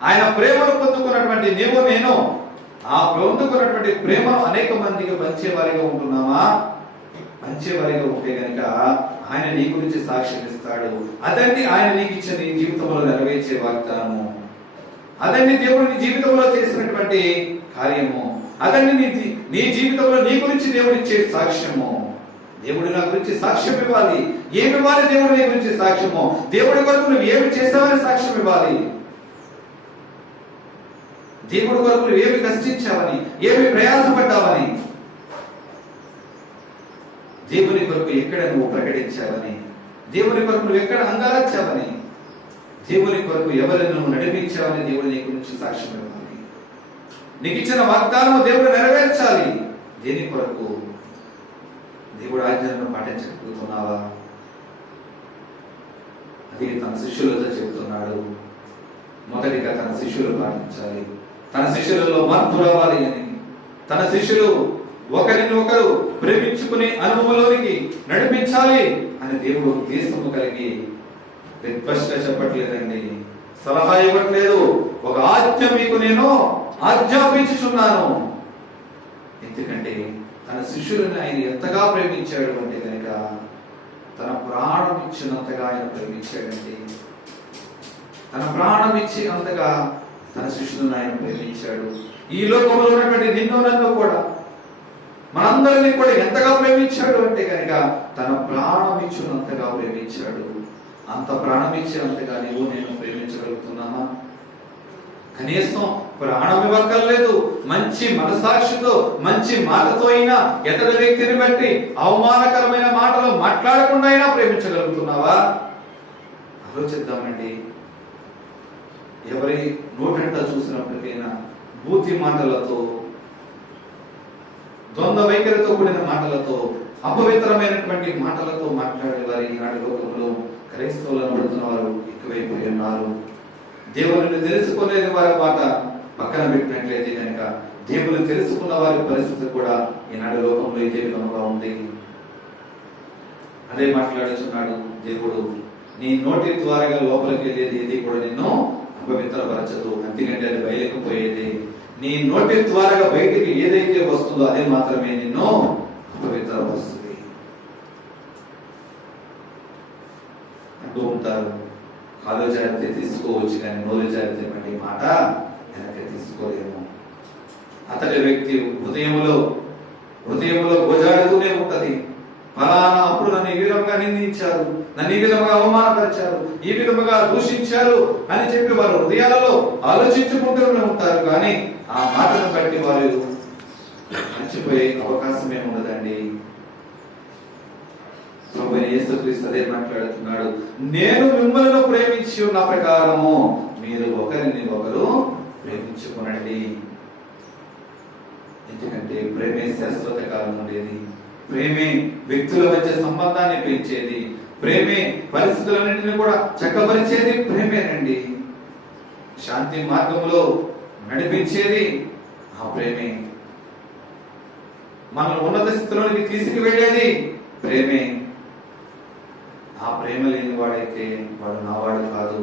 ఆయన ప్రేమను పొందుకున్నటువంటి నీవు నేను ఆ పొందుకున్నటువంటి ప్రేమను అనేక మందికి పంచేవారిగా ఉంటున్నామా? పంచేవారిగా ఉంటే గనుక ఆయన నీ గురించి సాక్ష్యం ఇస్తాడు. అదండి ఆయన నీకు ఇచ్చిన నీ జీవితంలో నెరవేర్చే వాగ్దానము. అదండి దేవుడు నీ జీవితంలో చేసినటువంటి కార్యము. అదండి నీ జీవితంలో నీ గురించి దేవుడు ఇచ్చే సాక్ష్యము. దేవుడు నా గురించి సాక్ష్యం ఇవ్వాలి. ఏమి ఇవ్వాలి? దేవుడు నీ గురించి సాక్ష్యము. దేవుడి కొరకు నువ్వు ఏమి చేస్తావని సాక్ష్యం ఇవ్వాలి. దేవుడి కొరకు నువ్వు ఏమి కష్టించావని, ఏమి ప్రయాసపడ్డావని, దేవుని కొరకు ఎక్కడ నువ్వు ప్రకటించావని, దేవుని కొరకు నువ్వు ఎక్కడ అంగలార్చావని, దేవుని కొరకు ఎవరిని నువ్వు నడిపించావని దేవుడు నీ గురించి సాక్ష్యం ఇవ్వాలి. నీకు ఇచ్చిన వాగ్దానము దేవుడు నెరవేర్చాలి. దేని కొరకు? దేవుడు ఆజ్ఞలను పాటించగలుగుతున్నావా? అది తన శిష్యులతో చెబుతున్నాడు. మొదటిగా తన శిష్యులు పాటించాలి, తన శిష్యులలో మార్పు రావాలి అని, తన శిష్యులు ఒకరినొకరు ప్రేమించుకునే అనుభవంలోనికి నడిపించాలి అని దేవుడు ఉద్దేశము కలిగి రిక్వెస్ట్గా చెప్పట్లేదండి, సలహా ఇవ్వట్లేదు. ఒక ఆజ్ఞ మీకు నేను ఆజ్ఞాపించుచున్నాను. ఎందుకంటే తన శిష్యులను ఆయన ఎంతగా ప్రేమించాడు అంటే కనుక తన ప్రాణం ఇచ్చినంతగా ఆయన ప్రేమించాడండి. తన ప్రాణం ఇచ్చి అంతగా తన శిష్యులను ఆయన ప్రేమించాడు. ఈ లోకంలో ఉన్నటువంటి నిన్ను నన్ను కూడా, మనందరినీ కూడా ఎంతగా ప్రేమించాడు అంటే కనుక తన ప్రాణం ఇచ్చినంతగా ప్రేమించాడు. అంత ప్రాణం ఇచ్చినంతగా నీవు నేను ప్రేమించగలుగుతున్నామా? కనీసం ప్రాణం ఇవ్వక్కర్లేదు, మంచి మనసాక్షితో మంచి మాటతో అయినా ఎతడి వ్యక్తిని బట్టి అవమానకరమైన మాటలు మాట్లాడకుండా అయినా ప్రేమించగలుగుతున్నావా? ఆలోచిద్దామండి. ఎవరి నోటంట చూసినప్పటికైనా బూతి మాటలతో, ద్వంద్వ వైఖరితో కూడిన మాటలతో, అపవిత్రమైనటువంటి మాటలతో మాట్లాడే వారి ఈనాటి లోకంలో క్రైస్తవులను పడుతున్న వారు ఎక్కువైపోయి ఉన్నారు. దేవుని తెలుసుకునేది వారి మాట పక్కన పెట్టినట్లయితే కనుక దేవుని తెలుసుకున్న వారి పరిస్థితి కూడా ఈనాడు లోకంలో ఇదే విధంగా ఉంది. అదే మాట్లాడుతున్నాడు దేవుడు, నీ నోటి ద్వారా లోపలికి వెళ్ళేది ఏది కూడా నిన్ను అపవిత్రపరచదు, ఎందుకంటే అది బయటకు పోయేది. నీ నోటి ద్వారా బయటికి ఏదైతే వస్తుందో అదే మాత్రమే నిన్ను అపవిత్రపరుస్తుంది అంటూ ఉంటారు. కాలు జాగ్రత్త తీసుకోవచ్చు కానీ నోరు జాగ్రత్త బట్టి మాట వెనక్కి తీసుకోలేము. అతడి వ్యక్తి హృదయంలో హృదయంలో గోజాడుతూనే ఉంటది. ఫలానా అప్పుడు నన్ను ఈ విధంగా నిందించారు, నన్ను ఈ విధంగా అవమానపరిచారు, ఈ విధంగా దూషించారు అని చెప్పి వారు హృదయాలలో ఆలోచించుకుంటూనే ఉంటారు. కానీ ఆ మాటను బట్టి వారు మర్చిపోయే అవకాశమే ఉండదండి. ప్రభువైన యేసుక్రీస్తు అదే మాట్లాడుతున్నాడు, నేను మిమ్మల్ని ప్రేమించి ఉన్న ప్రకారము మీరు ఒకరిని ఒకరు ప్రేమించుకునండి. ఎందుకంటే ప్రేమే శాశ్వత కాలం ఉండేది, ప్రేమే వ్యక్తుల మధ్య సంబంధాన్ని పెంచేది, ప్రేమే పరిస్థితులన్నింటినీ కూడా చక్కపరిచేది ప్రేమేనండి. శాంతి మార్గంలో నడిపించేది ఆ ప్రేమే. మనల్ని ఉన్నత స్థితిలోనికి తీసుకువెళ్ళేది ప్రేమే. ఆ ప్రేమ లేని వాడైతే వాడు నావాడు కాదు,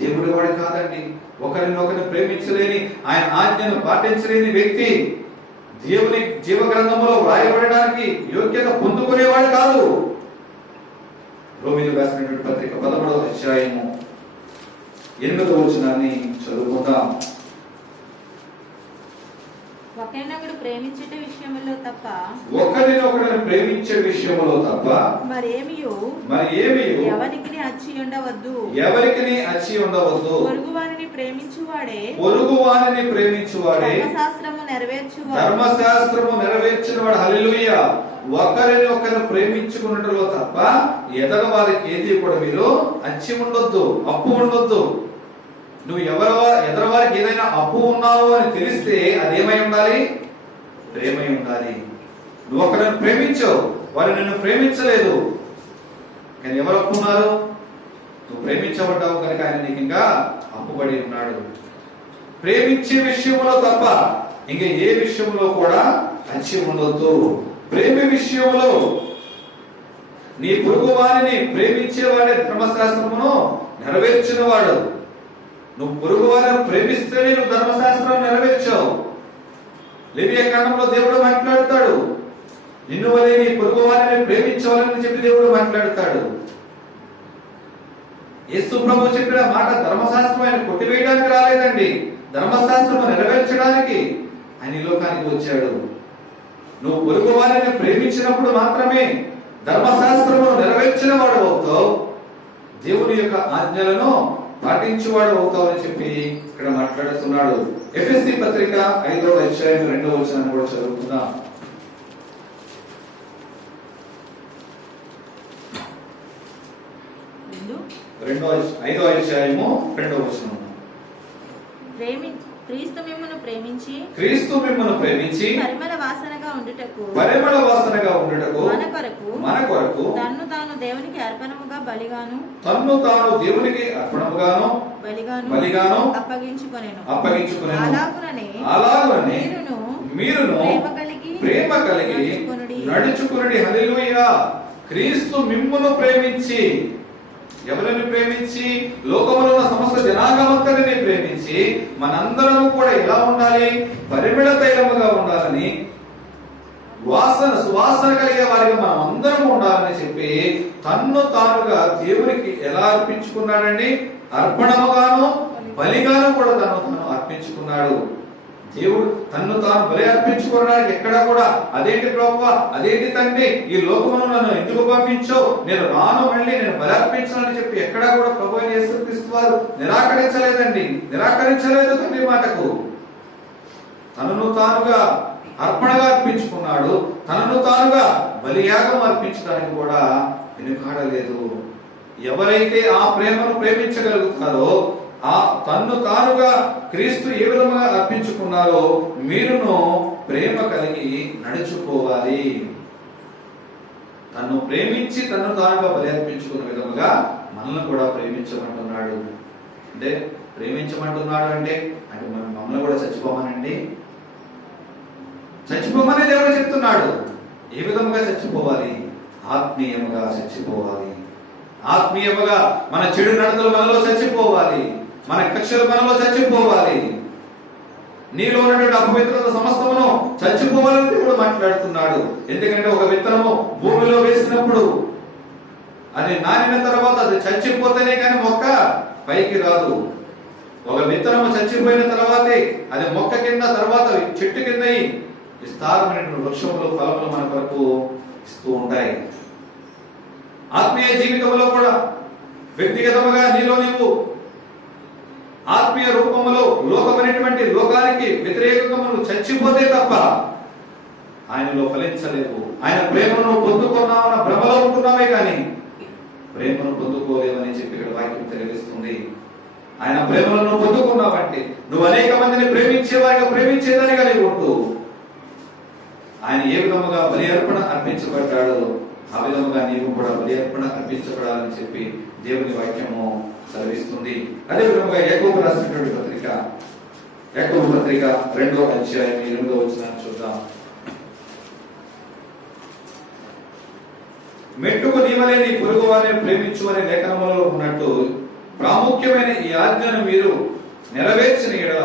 దేవుడి వాడు కాదండి. ఒకరిని ప్రేమించలేని, ఆయన ఆజ్ఞను పాటించలేని వ్యక్తి దేవుని జీవ గ్రంథంలో వ్రాయబడడానికి యోగ్యత పొందుకునేవాడు కాదు. రోమీయులకు రాసినటువంటి పత్రిక 13వ అధ్యాయము 8వ వచనాన్ని చదువుకుందాం. ఒకరినొకడు ప్రేమించే విషయంలో తప్ప ఒకరినొకరు ప్రేమించే విషయంలో తప్ప మరేమియు ఎవరికి అచ్చి ఉండవద్దు. పొరుగువారిని ప్రేమించువాడే ధర్మశాస్త్రము నెరవేర్చువాడు. హల్లెలూయా. ఒకరిని ఒకరు ప్రేమించుకున్నట్లో తప్ప ఎదగ వారికి ఏది కూడా మీరు అచ్చి ఉండొద్దు, అప్పు ఉండొద్దు. నువ్వు ఎదరవారికి ఏదైనా అప్పు ఉన్నావు అని తెలిస్తే అదేమై ఉండాలి? ప్రేమై ఉండాలి. నువ్వు ఒకరిని ప్రేమించావు, వారు నిన్ను ప్రేమించలేదు, కానీ ఎవరు అప్పు ఉన్నారు? నువ్వు ప్రేమించబడ్డావు కనుక ఆయన నీకు ఇంకా అప్పుబడి ఉన్నాడు. ప్రేమించే విషయంలో తప్ప ఇంకా ఏ విషయంలో కూడా అచ్చి ఉండొద్దు. ప్రేమ విషయంలో నీ పొరుగు వారిని ప్రేమించేవాడే ధర్మశాస్త్రమును నెరవేర్చిన వాడు. నువ్వు పొరుగు వారిని ప్రేమిస్తేనే నువ్వు ధర్మశాస్త్రం నెరవేర్చావు. లేవియా కాండంలో దేవుడు మాట్లాడతాడు, నిన్ను వలె నీ పొరుగు వారిని ప్రేమించవాలని చెప్పి దేవుడు మాట్లాడతాడు. యేసు ప్రభు చెప్పిన మాట ధర్మశాస్త్రం ఆయన కొట్టివేయడానికి రాలేదండి, ధర్మశాస్త్రం నెరవేర్చడానికి ఆయన ఈ లోకానికి వచ్చాడు. నువ్వు పొరుగు వారిని ప్రేమించినప్పుడు మాత్రమే ధర్మశాస్త్రము నెరవేర్చిన వాడు అవుతావు, దేవుని యొక్క ఆజ్ఞలను పాటించేవాడు అవుతావు అని చెప్పి ఇక్కడ మాట్లాడుతున్నాడు. ఎఫెసీ పత్రిక 5వ అధ్యాయం 2వ వచనాన్ని కూడా చదువుకుందాం. 5వ అధ్యాయము 2వ వచనం. క్రీస్తు మిమ్మును ప్రేమించి పరిమళ వాసనగా ఉండుటకు మన కొరకు తన్ను తాను దేవునికి అర్పణముగా బలిగాను బలిగాను అప్పగించుకొనెను. అలాగుననే మీరును ప్రేమ కలిగి నడుచుకొనుడి. హల్లెలూయా. క్రీస్తు మిమ్మును ప్రేమించి, ఎవరిని ప్రేమించి? లోకములో ఉన్న సమస్త జనాంగమంతటిని ప్రేమించి మనందరము కూడా ఎలా ఉండాలి? పరిమళ తైలముగా ఉండాలని, సువాసన కలిగే వారిగా మనం అందరం ఉండాలని చెప్పి తన్ను తానుగా దేవునికి ఎలా అర్పించుకున్నాడండి? అర్పణముగాను బలిగాను కూడా తను అర్పించుకున్నాడు. దేవుడు తన్ను తాను బలి అర్పించుకోవడానికి ఎక్కడా కూడా అదేంటి ప్రభువా, అదేంటి తండ్రి, ఈ లోకమును నన్ను ఎందుకు పంపించావు, నేను రాను, మళ్ళీ నేను బలి అర్పించాలని చెప్పి ఎక్కడా కూడా ప్రభువైన యేసుక్రీస్తు వారు నిరాకరించలేదు తండ్రి మాటకు. తనను తానుగా అర్పణగా అర్పించుకున్నాడు, తనను తానుగా బలియాగం అర్పించడానికి కూడా వెనుకాడలేదు. ఎవరైతే ఆ ప్రేమను ప్రేమించగలుగుతారో, ఆ తన్ను తానుగా క్రీస్తు ఏ విధంగా అర్పించుకున్నారో మీరును ప్రేమ కలిగి నడుచుకోవాలి. తన్ను ప్రేమించి తన్ను తానుగా బలి అర్పించుకున్న విధముగా మనల్ని కూడా ప్రేమించమంటున్నాడు. అంటే ప్రేమించమంటున్నాడు అంటే మమ్మల్ని కూడా చచ్చిపోమనండి, చచ్చిపోమని దేవుడు చెప్తున్నాడు. ఏ విధముగా చచ్చిపోవాలి? ఆత్మీయముగా చచ్చిపోవాలి. ఆత్మీయముగా మన చెడు నడతలు మనలో చచ్చిపోవాలి, మన కక్షలు మనలో చచ్చిపోవాలి. నీలో ఉన్నటువంటి అపవిత్రత సమస్తమును చచ్చిపోవాలని దేవుడు మాట్లాడుతున్నాడు. ఎందుకంటే ఒక విత్తనము భూమిలో వేసినప్పుడు అది నానిన తర్వాత అది చచ్చిపోతేనే కానీ మొక్క పైకి రాదు. ఒక విత్తనము చచ్చిపోయిన తర్వాతే అది మొక్క కింద, తర్వాత చెట్టు కింద విస్తారమైన వృక్షములు ఫలములు మన కొరకు ఇస్తూ ఉంటాయి. ఆత్మీయ జీవితంలో కూడా వ్యక్తిగతముగా నీలో నీవు ఆత్మీయ రూపములో లోకమైనటువంటి లోకానికి వ్యతిరేకంగా నువ్వు చచ్చిపోతే తప్ప ఆయనలో ఫలించలేవు. ఆయన ప్రేమను పొందుకున్నావన్న భ్రమలో ఉంటున్నావే కానీ ప్రేమను పొందుకోలేవని చెప్పి ఇక్కడ వాక్యం తెలియజేస్తుంది. ఆయన ప్రేమలను పొందుకున్నావంటే నువ్వు అనేక మందిని ప్రేమించేవారిగా ప్రేమించేదానిగా నీవు ఉంటూ ఆయన ఏ విధముగా బలి అర్పణ అర్పించబడ్డాడో ఆ విధముగా నీవు కూడా బలి అర్పణ అర్పించబడాలని చెప్పి దేవుని వాక్యము సెలవిస్తుంది. అదే విధముగా యాకోబు రాసినటువంటి పత్రిక, యాకోబు పత్రిక 2వ అధ్యాయం 8వ వచనాన్ని చూద్దాం. మెట్టుకు నీవలే నీ పొరుగు వారిని ప్రేమించు అనే లేఖనములో ఉన్నట్టు ప్రాముఖ్యమైన ఈ ఆజ్ఞను మీరు నెరవేర్చిన ఎడల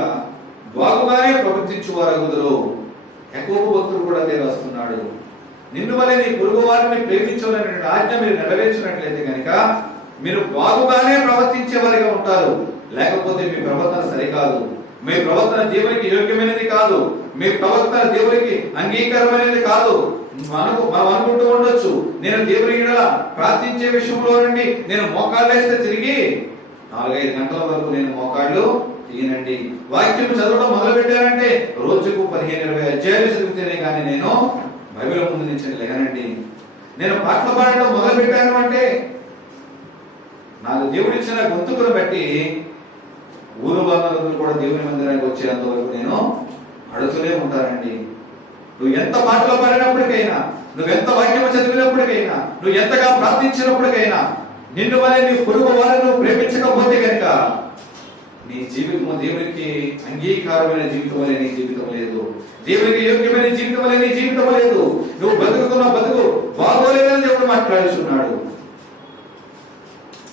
బాగుగానే ప్రవర్తించువారగుదురు. యాకోబు భక్తుడు కూడా అదే రాస్తున్నాడు. నిన్ను వలె నీ పొరుగు వారిని ప్రేమించవలనే ఆజ్ఞ మీరు నెరవేర్చినట్లయితే కనుక మీరు బాగుగానే ప్రవర్తించే వారిగా ఉంటారు. లేకపోతే మీ ప్రవర్తన సరికాదు, మీ ప్రవర్తన దేవునికి యోగ్యమైనది కాదు, మీ ప్రవర్తన దేవునికి అంగీకారమైనది కాదు. మనం అనుకుంటూ ఉండొచ్చు, నేను దేవుని ఎడల ప్రార్థించే విషయంలో నుండి నేను మోకాళ్ళు వేస్తే తిరిగి 4-5 గంటల వరకు నేను మోకాళ్ళు తీయనండి. వాక్యం చదవడం మొదలు పెట్టానంటే రోజుకు 15-20 అధ్యాయాలు చదివితేనే కానీ నేను బైబిల్ ముందు నుంచి లేగనండి. నేను పాటలు పాడటం మొదలు పెట్టాను అంటే నాకు దేవుడిచ్చిన గొంతుకును బట్టి ఊరు బంధువులు కూడా దేవుని మందిరానికి వచ్చేంత వరకు నేను అడుగుతూనే ఉంటానండి. నువ్వు ఎంత పాటలు పాడినప్పటికైనా, నువ్వు ఎంత వాక్యం చదివినప్పటికైనా, నువ్వు ఎంతగా ప్రార్థించినప్పటికైనా నిన్ను వలె నీ పొరుగు వారిని ప్రేమించకపోతే కనుక నీ జీవితం దేవునికి అంగీకారమైన జీవితం వలె నీ జీవితం లేదు, దేవునికి యోగ్యమైన జీవితం వలె నీ జీవితం లేదు. నువ్వు బతుకుతున్న బతుకు బాగోలేదని దేవుడు మాట్లాడుతున్నాడు.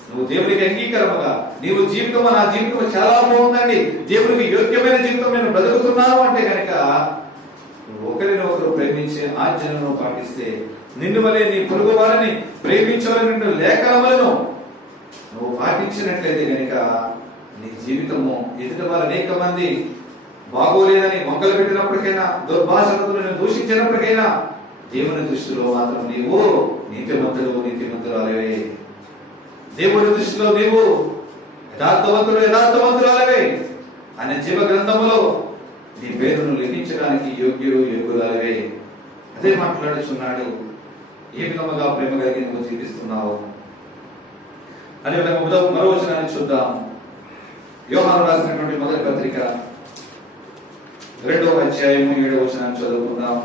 నువ్వు దేవునికి అంగీకారముగా నీవు జీవితం నా జీవితం చాలా బాగుందండి, దేవునికి యోగ్యమైన జీవితం నేను బ్రతుకుతున్నాను అంటే కనుక ఒకరిని ఒకరు ప్రేమించే ఆజ్ఞలను పాటిస్తే, నిన్ను వలె నీ పొరుగు వారిని ప్రేమించవలసిన లేఖనములను నువ్వు పాటించినట్లయితే కనుక నీ జీవితము ఎదుటి వారు అనేక మంది బాగోలేదని మొక్కలు పెట్టినప్పటికైనా, దుర్భాషలతో నేను దూషించినప్పటికైనా దేవుని దృష్టిలో మాత్రం నీవు నీతిమంతురాలవే. దేవుడి దృష్టిలో నీవు యథార్థవంతురాలవే. ఆయన జీవ గ్రంథములో నీ పేరును లిఖించడానికి యోగ్యురాలవే. అదే మాట్లాడుచున్నాడు. ఏ విధముగా ప్రేమ కలిగి నువ్వు జీవిస్తున్నావు అనే విధంగా మరో వచనాన్ని చూద్దాం. యోహాను రాసినటువంటి మొదటి పత్రిక 2వ అధ్యాయము 7వ వచనాన్ని చదువుకుందాం.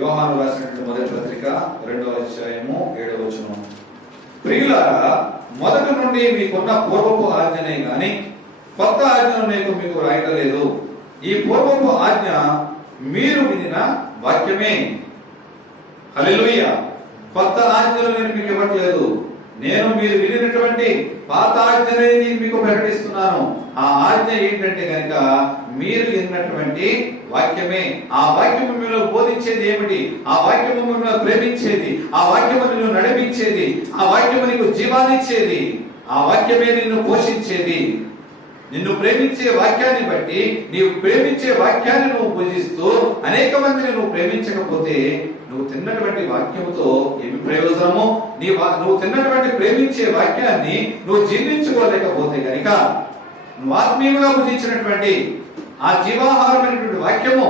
యోహాను రాసినటువంటి మొదటి పత్రిక 2వ అధ్యాయము 7వ వచనం. ప్రియులారా, మొదటి నుండి మీకున్న పూర్వపు ఆజ్ఞనే గాని కొత్త ఆజ్ఞను మీకు రాయటలేదు. ఈ పూర్వపు ఆజ్ఞ మీరు వినిన వాక్యమే. హల్లెలూయా. కొత్త ఆజ్ఞలు నేను మీకు ఇవ్వట్లేదు, నేను మీరు వినినటువంటి పాత ఆజ్ఞనే మీకు ప్రకటిస్తున్నాను. ఆ ఆజ్ఞ ఏంటంటే కనుక మీరు విన్నటువంటి వాక్యమే. ఆ వాక్యము మీరు బోధించేది ఏమిటి? ఆ వాక్యము మిమ్మల్ని ప్రేమించేది, ఆ వాక్యము నిన్ను నడిపించేది, ఆ వాక్యము నీకు జీవాన్నిచ్చేది, ఆ వాక్యమే నిన్ను పోషించేది. నిన్ను ప్రేమించే వాక్యాన్ని బట్టి నీవు ప్రేమించే వాక్యాన్ని నువ్వు పూజిస్తూ అనేక మందిని నువ్వు ప్రేమించకపోతే నువ్వు తిన్నటువంటి వాక్యముతో ఏమి ప్రయోజనము? నువ్వు తిన్నటువంటి ప్రేమించే వాక్యాన్ని నువ్వు జీర్ణించుకోలేకపోతే కనుక నువ్వు ఆత్మీయంగా బుద్ధించినటువంటి ఆ జీవాహారమైనటువంటి వాక్యము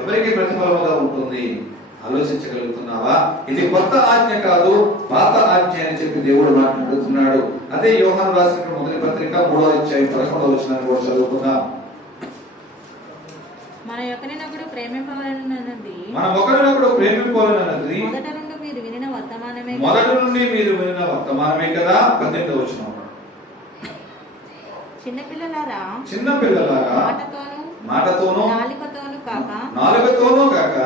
ఎవరికి ప్రతిఫలముగా ఉంటుంది? ఆలోచించగలుగుతున్నావా? ఇది కొత్త ఆజ్ఞ కాదు, పాత ఆజ్ఞ అని చెప్పి దేవుడు మాట్లాడుతున్నాడు. అదే యోహాను రాసిన మొదటి పత్రిక 3వ అధ్యాయం 11వ వచనాన్ని కూడా చదువుకుందాం. మన ఒకరినొకడు ప్రేమింపవలెనన్నది మొదట నుండి మీరు వినిన వర్తమానమే కదా. 18వ వచనం. చిన్నపిల్లలారా మాటతోనూ నాలుకతోనూ కాక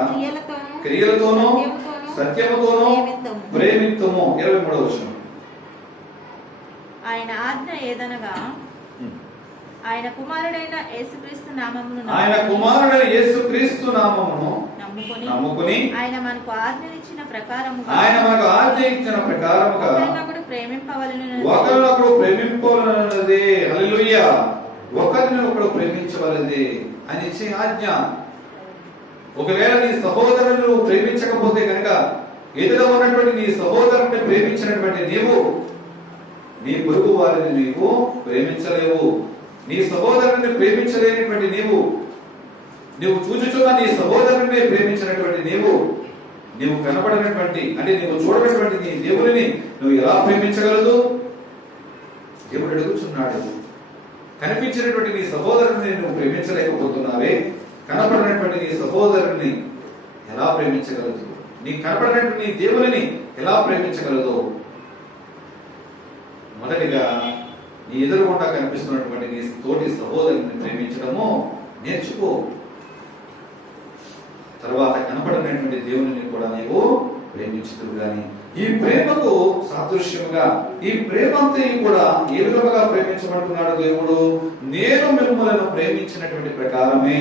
క్రియలతోనూ సత్యముతోనూ ప్రేమిత్తుము. 23వ వచనం. ఆయన ఆజ్ఞ ఏదనగా ఆయన కుమారుడైన యేసుక్రీస్తు నామమును నమ్ముకొని ఆయన మనకు ఆజ్ఞ ఇచ్చిన ప్రకారముగా ప్రేమింపవలెను. ఒకరినొకడు ప్రేమింపవలనది. హల్లెలూయా. ఒకరినొకడు ప్రేమించవలది అని ఇచ్చే ఆజ్ఞ. ఒకవేళ నీ సహోదరుని నువ్వు ప్రేమించకపోతే కనుక ఎదుట ఉన్నటువంటి నీ సహోదరుని ప్రేమించినటువంటి నీవు నీ పొరుగు వారిని నీవు ప్రేమించలేవు. నీ సహోదరుని ప్రేమించలేనటువంటి నీవు చూచుచున్న నీ సహోదరుని ప్రేమించినటువంటి నీవు కనబడినటువంటి అంటే నీవు చూడనటువంటి నీ దేవుని నువ్వు ఎలా ప్రేమించగలదు? దేవుడు అడుగుచున్నాడు. కనిపించినటువంటి నీ సహోదరుని నువ్వు ప్రేమించలేకపోతున్నావే, కనపడినటువంటి నీ సహోదరుని ఎలా ప్రేమించగలదు? నీ కనపడినటువంటి నీ దేవుని ఎలా ప్రేమించగలదు? మొదటిగా నీ ఎదురుగుండా కనిపిస్తున్నటువంటి నీ తోటి సహోదరుని ప్రేమించడము నేర్చుకో. తర్వాత కనపడినటువంటి దేవుని కూడా నీవు ప్రేమించుదువు గాని. ఈ ప్రేమకు సాదృశ్యముగా ఈ ప్రేమంతా కూడా ఏ విధముగా ప్రేమించబడుతున్నాడు దేవుడు? నేను మిమ్మల్ని ప్రేమించినటువంటి ప్రకారమే,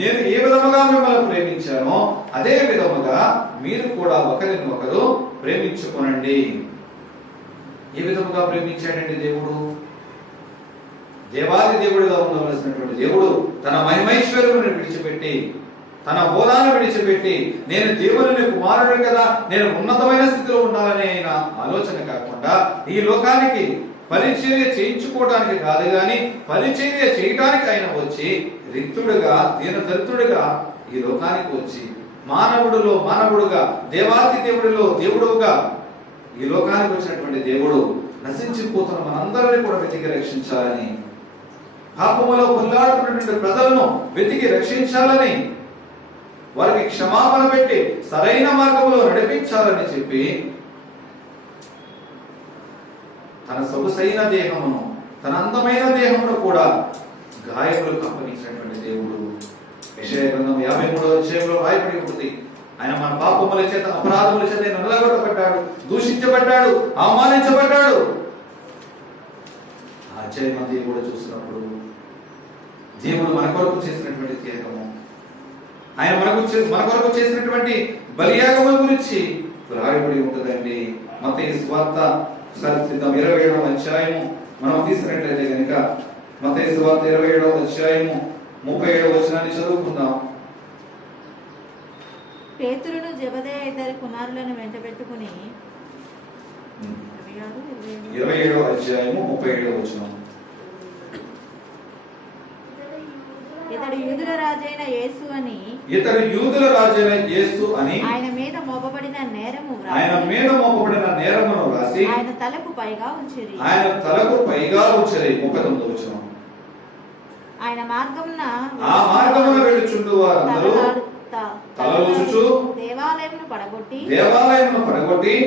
నేను ఏ విధముగా మిమ్మల్ని ప్రేమించానో అదే విధముగా మీరు కూడా ఒకరిని ఒకరు ప్రేమించుకోనండి. ఏ విధముగా ప్రేమించాడండి దేవుడు? దేవాది దేవుడిగా ఉండవలసినటువంటి దేవుడు తన మహిమైశ్వర్యమును విడిచిపెట్టి, తన హోదాను విడిచిపెట్టి, నేను దేవుని కుమారుడు కదా, నేను ఉన్నతమైన స్థితిలో ఉండాలనే ఆయన ఆలోచన కాకుండా ఈ లోకానికి పరిచర్య చేయించుకోవడానికి కాదు గాని పరిచర్య చేయడానికి ఆయన వచ్చి రిక్తుడుగా దీనదరిద్రుడిగా ఈ లోకానికి వచ్చి మానవుడిలో మానవుడుగా దేవాది దేవుడిలో దేవుడుగా ఈ లోకానికి వచ్చినటువంటి దేవుడు నశించిపోతున్న మనందరినీ కూడా వెతికి రక్షించాలని, పాపములో పొల్లాడుతున్నటువంటి ప్రజలను వెతికి రక్షించాలని, వారికి క్షమాపణ పెట్టి సరైన మార్గంలో నడిపించాలని చెప్పి తన సొగసైన దేహమును, తన అందమైన దేహమును కూడా గాయములకు అప్పగించినటువంటి దేవుడు. యెషయా గ్రంథం 53వ అధ్యాయంలో రాయబడి ఉంటుంది, ఆయన మన పాపముల చేత అపరాధముల చేత నలగొట్టబడ్డాడు, దూషించబడ్డాడు, అవమానించబడ్డాడు. ఆ అధ్యాయం దేవుడు చూసినప్పుడు దేవుడు మన కొరకు చేసినటువంటి త్యాగము, ఆయన మన కొరకు చేసినటువంటి బలియాగముల గురించి రాయబడి ఉంటుందండి. మత్తయి సువార్త 27వ అధ్యాయము మనం తీసినట్లయితే కనుక మత్తయి సువార్త 27వ అధ్యాయము 37వ వచనాన్ని చదువుకుందాం. పేతురును జెబెదయి ఇద్దరు కుమారులను వెంటబెట్టుకుని 27వ అధ్యాయము 37వ వచనం. ఇతడు యూదుల రాజైన యేసు అని ఆయన మీద మోపబడిన నేరమును రాసి ఆయన తలకు పైగా ఉంచిరి. 39వ వచనం. ఆయన మార్గమున వెళ్ళుచుండు వారందరూ తలలోచుచు దేవాలయమును పడగొట్టి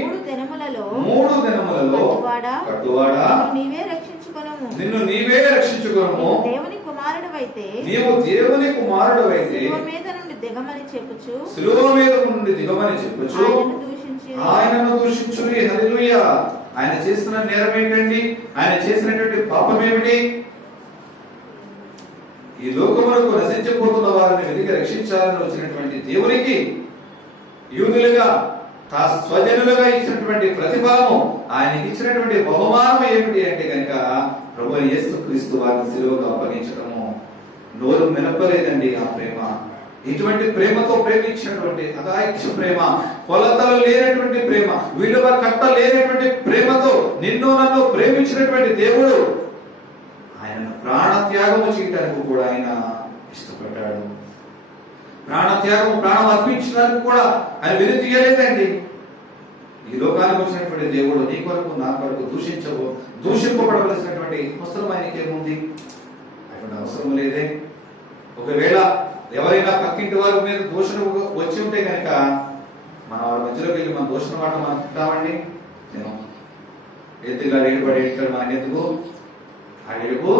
మూడు దినములలో కట్టువాడా నిన్ను నీవే రక్షించుకొనుము. దేవుని కుమారుడవైతే నీవు దేవుని కుమారుడవైతే శిలువ మీద నుండి దిగమని చెప్పుచు ఆయనను దూషించుడి. హల్లెలూయా. ఆయన చేసిన నేరం ఏంటండి? ఆయన చేసినటువంటి పాపం ఏమిటి? ఈ లోకములకు నశించిపోతున్న వారిని వెతికి రక్షించాలని వచ్చినటువంటి దేవునికి యూదులుగా స్వజనులుగా ఇచ్చినటువంటి ప్రతిఫలము, ఆయనకి ఇచ్చినటువంటి బహుమానం ఏమిటి అంటే కనుక ప్రభువు యేసుక్రీస్తు వారిని శిలువగా అప్పగించడము. నోరు మెనపలేదండి ఆ ప్రేమ. ఇటువంటి ప్రేమతో ప్రేమించినటువంటి అగాయిత్య ప్రేమ, కొలతలు లేనటువంటి ప్రేమ, విలువ కట్ట లేనటువంటి ప్రేమతో నిన్ను నన్ను ప్రేమించినటువంటి దేవుడు ఆయనను ప్రాణత్యాగము చేయడానికి కూడా ఆయన ఇష్టపడ్డాడు. ప్రాణం అర్పించడానికి కూడా ఆయన వెనుతీయలేదండి. ఈ లోకానికి వచ్చినటువంటి దేవుడు నీ కొరకు నా కొరకు దూషింపబడవలసినటువంటి అవసరం ఆయనకి ఏముంది? అటువంటి అవసరం లేదే. ఒకవేళ ఎవరైనా పక్కింటి వారి మీద దూషణ వచ్చి ఉంటే కనుక మన వాళ్ళ మధ్యలోకి వెళ్ళి మన దూషణ మాట మనం తింటామండి. నేను ఎత్తుగా రేటుపడేస్తాడు మనకెందుకు, ఆ ఎడుపు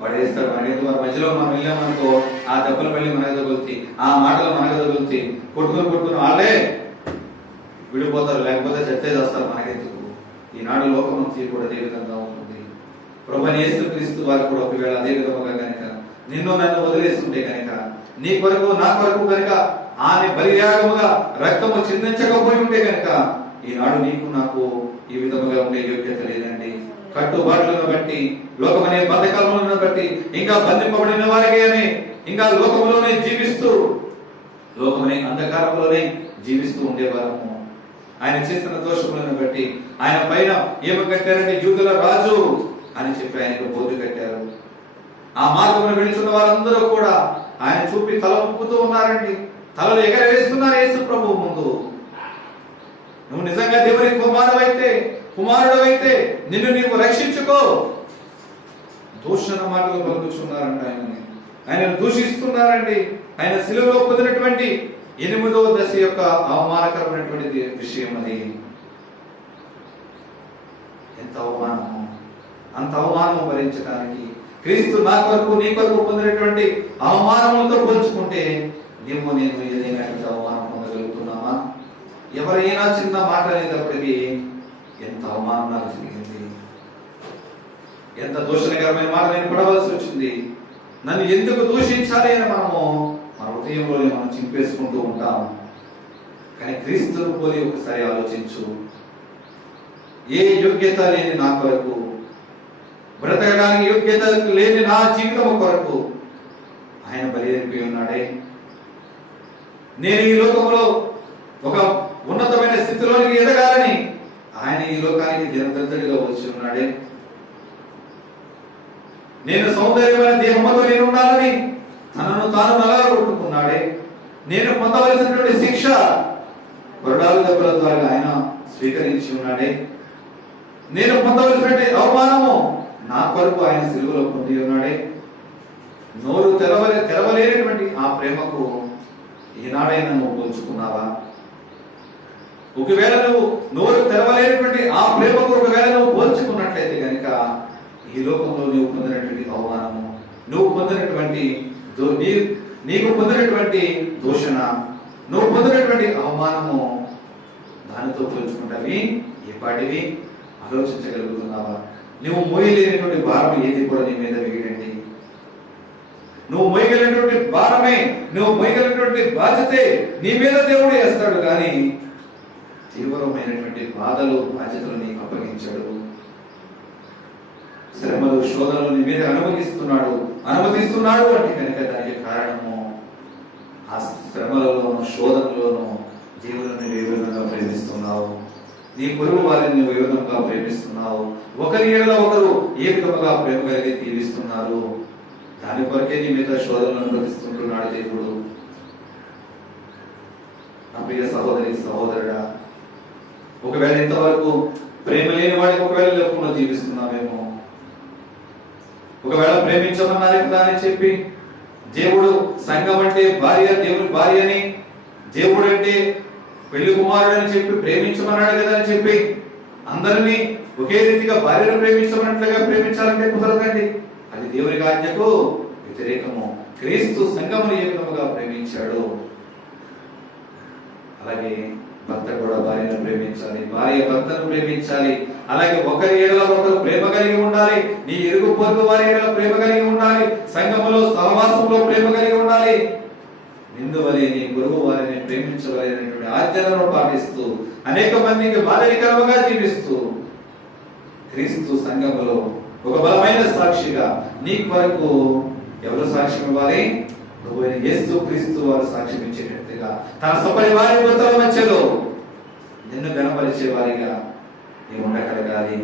వాడు వేస్తాడు మనకెందుకు. వారి మధ్యలో మనం వెళ్ళామనుకో ఆ దెబ్బలు మళ్ళీ మనకు తగులుతాయి, ఆ మాటలు మనకు తగులుతాయి. కొట్టుకుని వాళ్ళే విడిపోతారు, లేకపోతే చచ్చేది వస్తారు. మనకెందుకు? ఈనాడు లోకమంతా కూడా అదే విధంగా ఉంటుంది. ప్రభువైన యేసుక్రీస్తు వారు కూడా ఒకవేళ అదే విధముగా కనుక నిన్ను నన్ను వదిలేస్తుంటే కనుక నీ కొరకు నా కొరకు కనుక ఆమె బలియాగముగా రక్తము చిందించకపోయి ఉంటే కనుక ఈనాడు నీకు నాకు ఈ విధముగా ఉండే యోగ్యత లేదండి. కట్టుబాట్లను బట్టి, లోకమనే బద్ధకాలను బట్టి, ఇంకా బంధింపబడిన వారిగానే ఇంకా లోకంలోనే జీవిస్తూ, లోకమనే అంధకారంలోనే జీవిస్తూ ఉండేవారము. ఆయన చేస్తున్న దోషములను బట్టి ఆయన పైన ఏమి కట్టారంటే యూదుల రాజు అని చెప్పి ఆయనకు బోర్డు కట్టారు. ఆ మార్గమును వెళుతున్న వారందరూ కూడా ఆయన చూపి తల ఊపుతూ ఉన్నారండి. తలలు ఎగరవేస్తున్నారు యేసు ప్రభువు ముందు. నువ్వు నిజంగా దేవుని కుమారుడవైతే నిన్ను నీవు రక్షించుకో. దూషణ మాటలు పలుకుచున్నారంట ఆయనను దూషిస్తున్నారండి. ఆయన శిలువలో పొందినటువంటి 8వ దశ యొక్క అవమానకరమైనటువంటి విషయం అది. ఎంత అవమానము! అంత అవమానం భరించడానికి క్రీస్తు నా కొరకు నీ కొరకు పొందినటువంటి అవమానములతో పోల్చుకుంటే నేను ఏదైనా అవమానం పొందగలుగుతున్నామా? ఎవరైనా చిన్న మాట అనేటప్పటికీ ఎంత అవమానం నాకు జరిగింది, ఎంత దూషణకరమైన మాట నేను పడవలసి వచ్చింది, నన్ను ఎందుకు దూషించాలి అని మనము మన హృదయంలోనే మనం చింపేసుకుంటూ ఉంటాం. కానీ క్రీస్తును పోలి ఒకసారి ఆలోచించు. ఏ యోగ్యత లేని నా కొరకు, బ్రతకడానికి యోగ్యత లేని నా జీవితం కొరకు ఆయన బలిపోయి ఉన్నాడే. నేను ఈ లోకంలో ఒక ఉన్నతమైన స్థితిలోనికి ఎదగాలని ఆయన ఈ లోకానికి దినదర్శడిగా వచ్చి ఉన్నాడే. నేను సౌందర్యమైన దేహంతో నేను ఉండాలని తనను తాను నలగొట్టుకున్నాడే. నేను పొందవలసినటువంటి శిక్ష కొరడాలు దెబ్బల ద్వారా ఆయన స్వీకరించి ఉన్నాడే. నేను పొందవలసినటువంటి అవమానము నా కొరకు ఆయన సిలువలో పొంది ఉన్నాడే. నోరు తెరవలేనటువంటి ఆ ప్రేమకు ఈనాడైనా నువ్వు పోల్చుకున్నావా? ఒకవేళ నువ్వు నోరు తెరవలేనటువంటి ఆ ప్రేమకు ఒకవేళ నువ్వు పోల్చుకున్నట్లయితే కనుక ఈ లోకంలో నువ్వు పొందినటువంటి అవమానము, నువ్వు పొందినటువంటి నీకు పొందినటువంటి దూషణ, నువ్వు పొందినటువంటి అవమానము, దానితో పోల్చుకుంటావి ఏ పాటివి ఆలోచించగలుగుతున్నావా? నువ్వు మోయలేనటువంటి భారం ఏది కూడా నీ మీద వేయడండి. నువ్వు మోయగలిగినటువంటి భారమే, నువ్వు మోయగలిగినటువంటి బాధ్యతే నీ మీద దేవుడు వేస్తాడు. కానీ తీవ్రమైనటువంటి బాధలు, బాధ్యతలు నీకు అప్పగించాడు. శ్రమలు, శోధనలు నీ మీద అనుమతిస్తున్నాడు అంటే కనుక దానికి కారణము ఆ శ్రమలలోను, శోధనలోను దేవుని ఏ విధంగా ప్రేమిస్తున్నావు, నీ పొరుగు వారిని నువ్వు ఏ విధంగా ప్రేమిస్తున్నావు, ఒకరి ఏళ్ళ ఒకరు ఏ విధంగా ప్రేమ కలిగి తీరుస్తున్నారు. దాని కొరకే నీ మీద శోధనలు అనుమతిస్తుంటున్నాడు దేవుడు. నా ప్రియ సహోదరి, సహోదరుడా, ఒకవేళ ఇంతవరకు ప్రేమ లేని వాడికి ఒకవేళ లేకుండా జీవిస్తున్నామేమో. ఒకవేళ ప్రేమించమన్నారు కదా అని చెప్పి దేవుడు సంఘం అంటే భార్య, దేవుని భార్య అని, దేవుడు అంటే పెళ్లి కుమారుడు అని చెప్పి ప్రేమించమన్నాడు కదా అని చెప్పి అందరినీ ఒకే రీతిగా భార్యను ప్రేమించమన్నట్లుగా ప్రేమించాలంటే కుదరదండి. అది దేవుని ఆజ్ఞకు వ్యతిరేకము. క్రీస్తు సంఘమును ఏ విధముగా ప్రేమించాడు అలాగే భర్త కూడా భార్యను ప్రేమించాలి, భార్య భర్తను ప్రేమించాలి. అలాగే ఒకరి ఏడల ఒకరు ప్రేమ కలిగి ఉండాలి. నీ ఇరుగు పొరుగు వారి ఏడల ప్రేమ కలిగి ఉండాలి. సంఘములో, సహవాసంలో ప్రేమ కలిగి ఉండాలి. నిందువలే నీ పొరుగు వారిని ప్రేమించవలైనటువంటి ఆజ్ఞలను పాటిస్తూ అనేక మందికి మాదిరికరంగా జీవిస్తూ క్రీస్తు సంఘములో ఒక బలమైన సాక్షిగా నీ కొరకు ఎవరు సాక్ష్యం ఇవ్వాలి? నువ్వు యేసు క్రీస్తు వారు సాక్ష్యం ఇచ్చేటట్టుగా తన సపరివారి వృత్తుల మధ్యలో నిన్ను గణపరిచే వారిగా నీవు ఉండగలగాలి.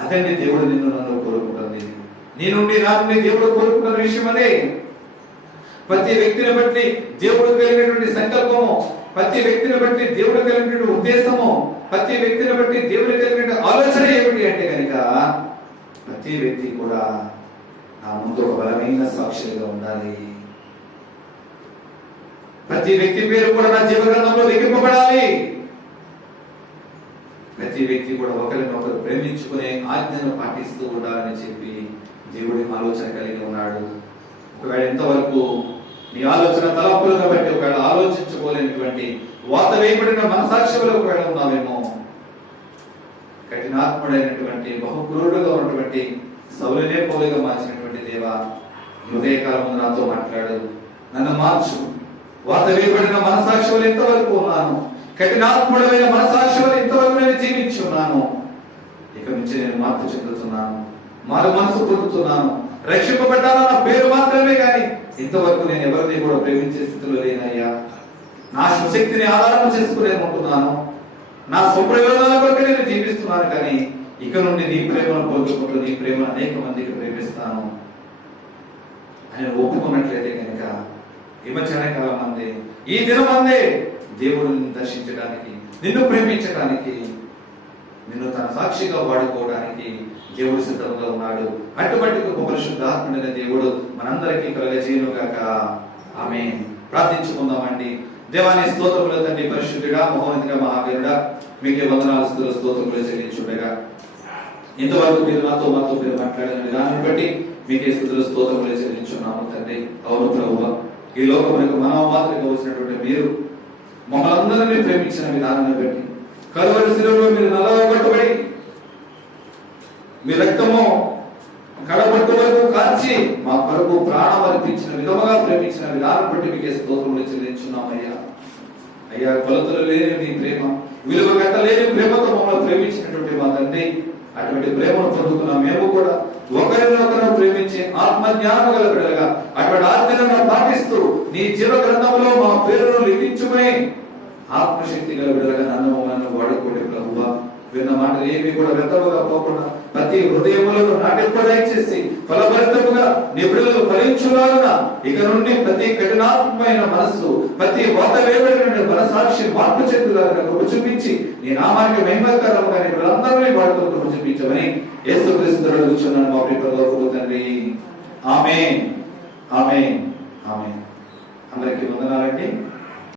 అదండి దేవుడు నిన్ను నన్ను కోరుకుంటుంది. నీ నుండి నా నుండి దేవుడు కోరుకున్న విషయం అదే. ప్రతి వ్యక్తిని బట్టి దేవుడు కలిగినటువంటి సంకల్పము, ప్రతి వ్యక్తిని బట్టి దేవుడు కలిగినటువంటి ఉద్దేశము, ప్రతి వ్యక్తిని బట్టి దేవుడు కలిగినటువంటి ఆలోచన ఏమిటి అంటే కనుక ప్రతి వ్యక్తి కూడా నా ముందు ఒక బలమైన సాక్షిగా ఉండాలి. ప్రతి వ్యక్తి పేరు కూడా నా జీవగ్రంథంలో లిఖింపబడాలి. ప్రతి వ్యక్తి కూడా ఒకరినొకరు ప్రేమించుకునే ఆజ్ఞను పాటిస్తూ ఉండాలని చెప్పి దేవుడి ఆలోచన కలిగి ఉన్నాడు. ఒకవేళ ఇంతవరకు నీ ఆలోచన తలపులను బట్టి ఒకవేళ ఆలోచించుకోలేనటువంటి వాత వేయబడిన మనసాక్షులు ఒకవేళ ఉన్నామేమో, కఠినాత్ముడైనటువంటి బహుక్రూరుడుగా ఉన్నటువంటి సౌలునే పోలిగా మార్చినటువంటి దేవా, హృదయకాలము నాతో మాట్లాడు, నన్ను మార్చు. వాత వేయబడిన మనసాక్షులు ఎంతవరకు ఉన్నాను, కఠినాత్ముడమైన మనసాక్షులు ఎంతవరకు నేను జీవించున్నాను. ఇక నుంచి నేను మార్పు చెందుతున్నాను, మారు మనసు పొందుతున్నాను, రక్షింపబడ్డానన్న పేరు మాత్రమే కానీ ఇంతవరకు నేను ఎవరిని కూడా ప్రేమించే స్థితిలో లేనయ్యా. నా శక్తిని ఆధారం చేసుకుని నేను ఉంటున్నాను, నా స్వప్రయోజనాల కొరకు నేను జీవిస్తున్నాను, కానీ ఇక నుండి నీ ప్రేమను పొందుకుంటూ నీ ప్రేమను అనేక మందికి ప్రేమిస్తాను అని ఒప్పుకున్నట్లయితే కనుక ఈ మధ్యాహ్న కాలం అందే, ఈ దినం అందే దేవుడిని దర్శించడానికి, నిన్ను ప్రేమించడానికి, నిన్ను తన సాక్షిగా వాడుకోవడానికి దేవుడు సిద్ధంగా ఉన్నాడు. అటువంటి గొప్ప పరిశుద్ధాత్ముడైన దేవుడు మనందరికీ కలుగజేయును గాక. ఆమేన్. ప్రార్థించుకుందామండి. దేవాని స్తోత్రములు తండ్రి, పరిశుద్ధుడా, మహోన్నతుడా, మహావీరుడా, మీకే వందనాలు, స్తుతులు, స్తోత్రములు చెల్లించుండగా ఇంతవరకు మీరు మాతో మీరు మాట్లాడిన విధానం బట్టి మీకే స్తుతులు, స్తోత్రములు చెల్లించున్నాము తండ్రి. అవును ప్రభువా, ఈ లోకమునకు మానవ మాత్రంగా వచ్చినటువంటి మీరు మమ్మల్ని అందరినీ ప్రేమించిన విధానాన్ని బట్టి, కలువరి శిలువలో మీరు నలవబట్టబడి మీ రక్తము కడపట్టు వరకు కార్చి మా కొరకు ప్రాణం అర్పించిన విధముగా ప్రేమించిన విధానం బట్టి మీకే స్తోత్రములు చెల్లించున్నాం అయ్యా. అయ్యా, కొలతలు లేని మీ ప్రేమ, విలువ కట్టలేని ప్రేమతో మమ్మల్ని ప్రేమించినటువంటి మా తండ్రి, అటువంటి ప్రేమను పొందుకున్న మేము కూడా ఒకరినొకరు ప్రేమించి ఆత్మ జ్ఞానం గల బిడ్డలుగా అటువంటి ఆజ్ఞలను పాటిస్తూ నీ జీవ గ్రంథంలో మా పేరును లిఖించుకుని ఆత్మశక్తి గల బిడ్డలుగా నన్ను మమ్మల్ని వాడుకోండి ప్రభువా. విన్న మాటలు ఏమి కూడా వ్యర్థముగా పోకుండా ప్రతి హృదయములను నాటింపదయచేసి ఫలభరితముగా నీ బిడ్డలు ఫలించులాగున ఇక నుండి ప్రతి కఠినాత్మైన మనస్సు, ప్రతి వాతవేదన మనసాక్షి మార్పు చెందులాగా కృప చూపించి నీ నామానికి మహిమకరంగా నీ బిడ్డలందరినీ వాడుతూ కృప చూపించమని యేసుక్రీస్తు అడుగుచున్నాను మా ప్రియ పరలోకపు తండ్రి. ఆమేన్, ఆమేన్, ఆమేన్. అందరికీ వందనాలండి.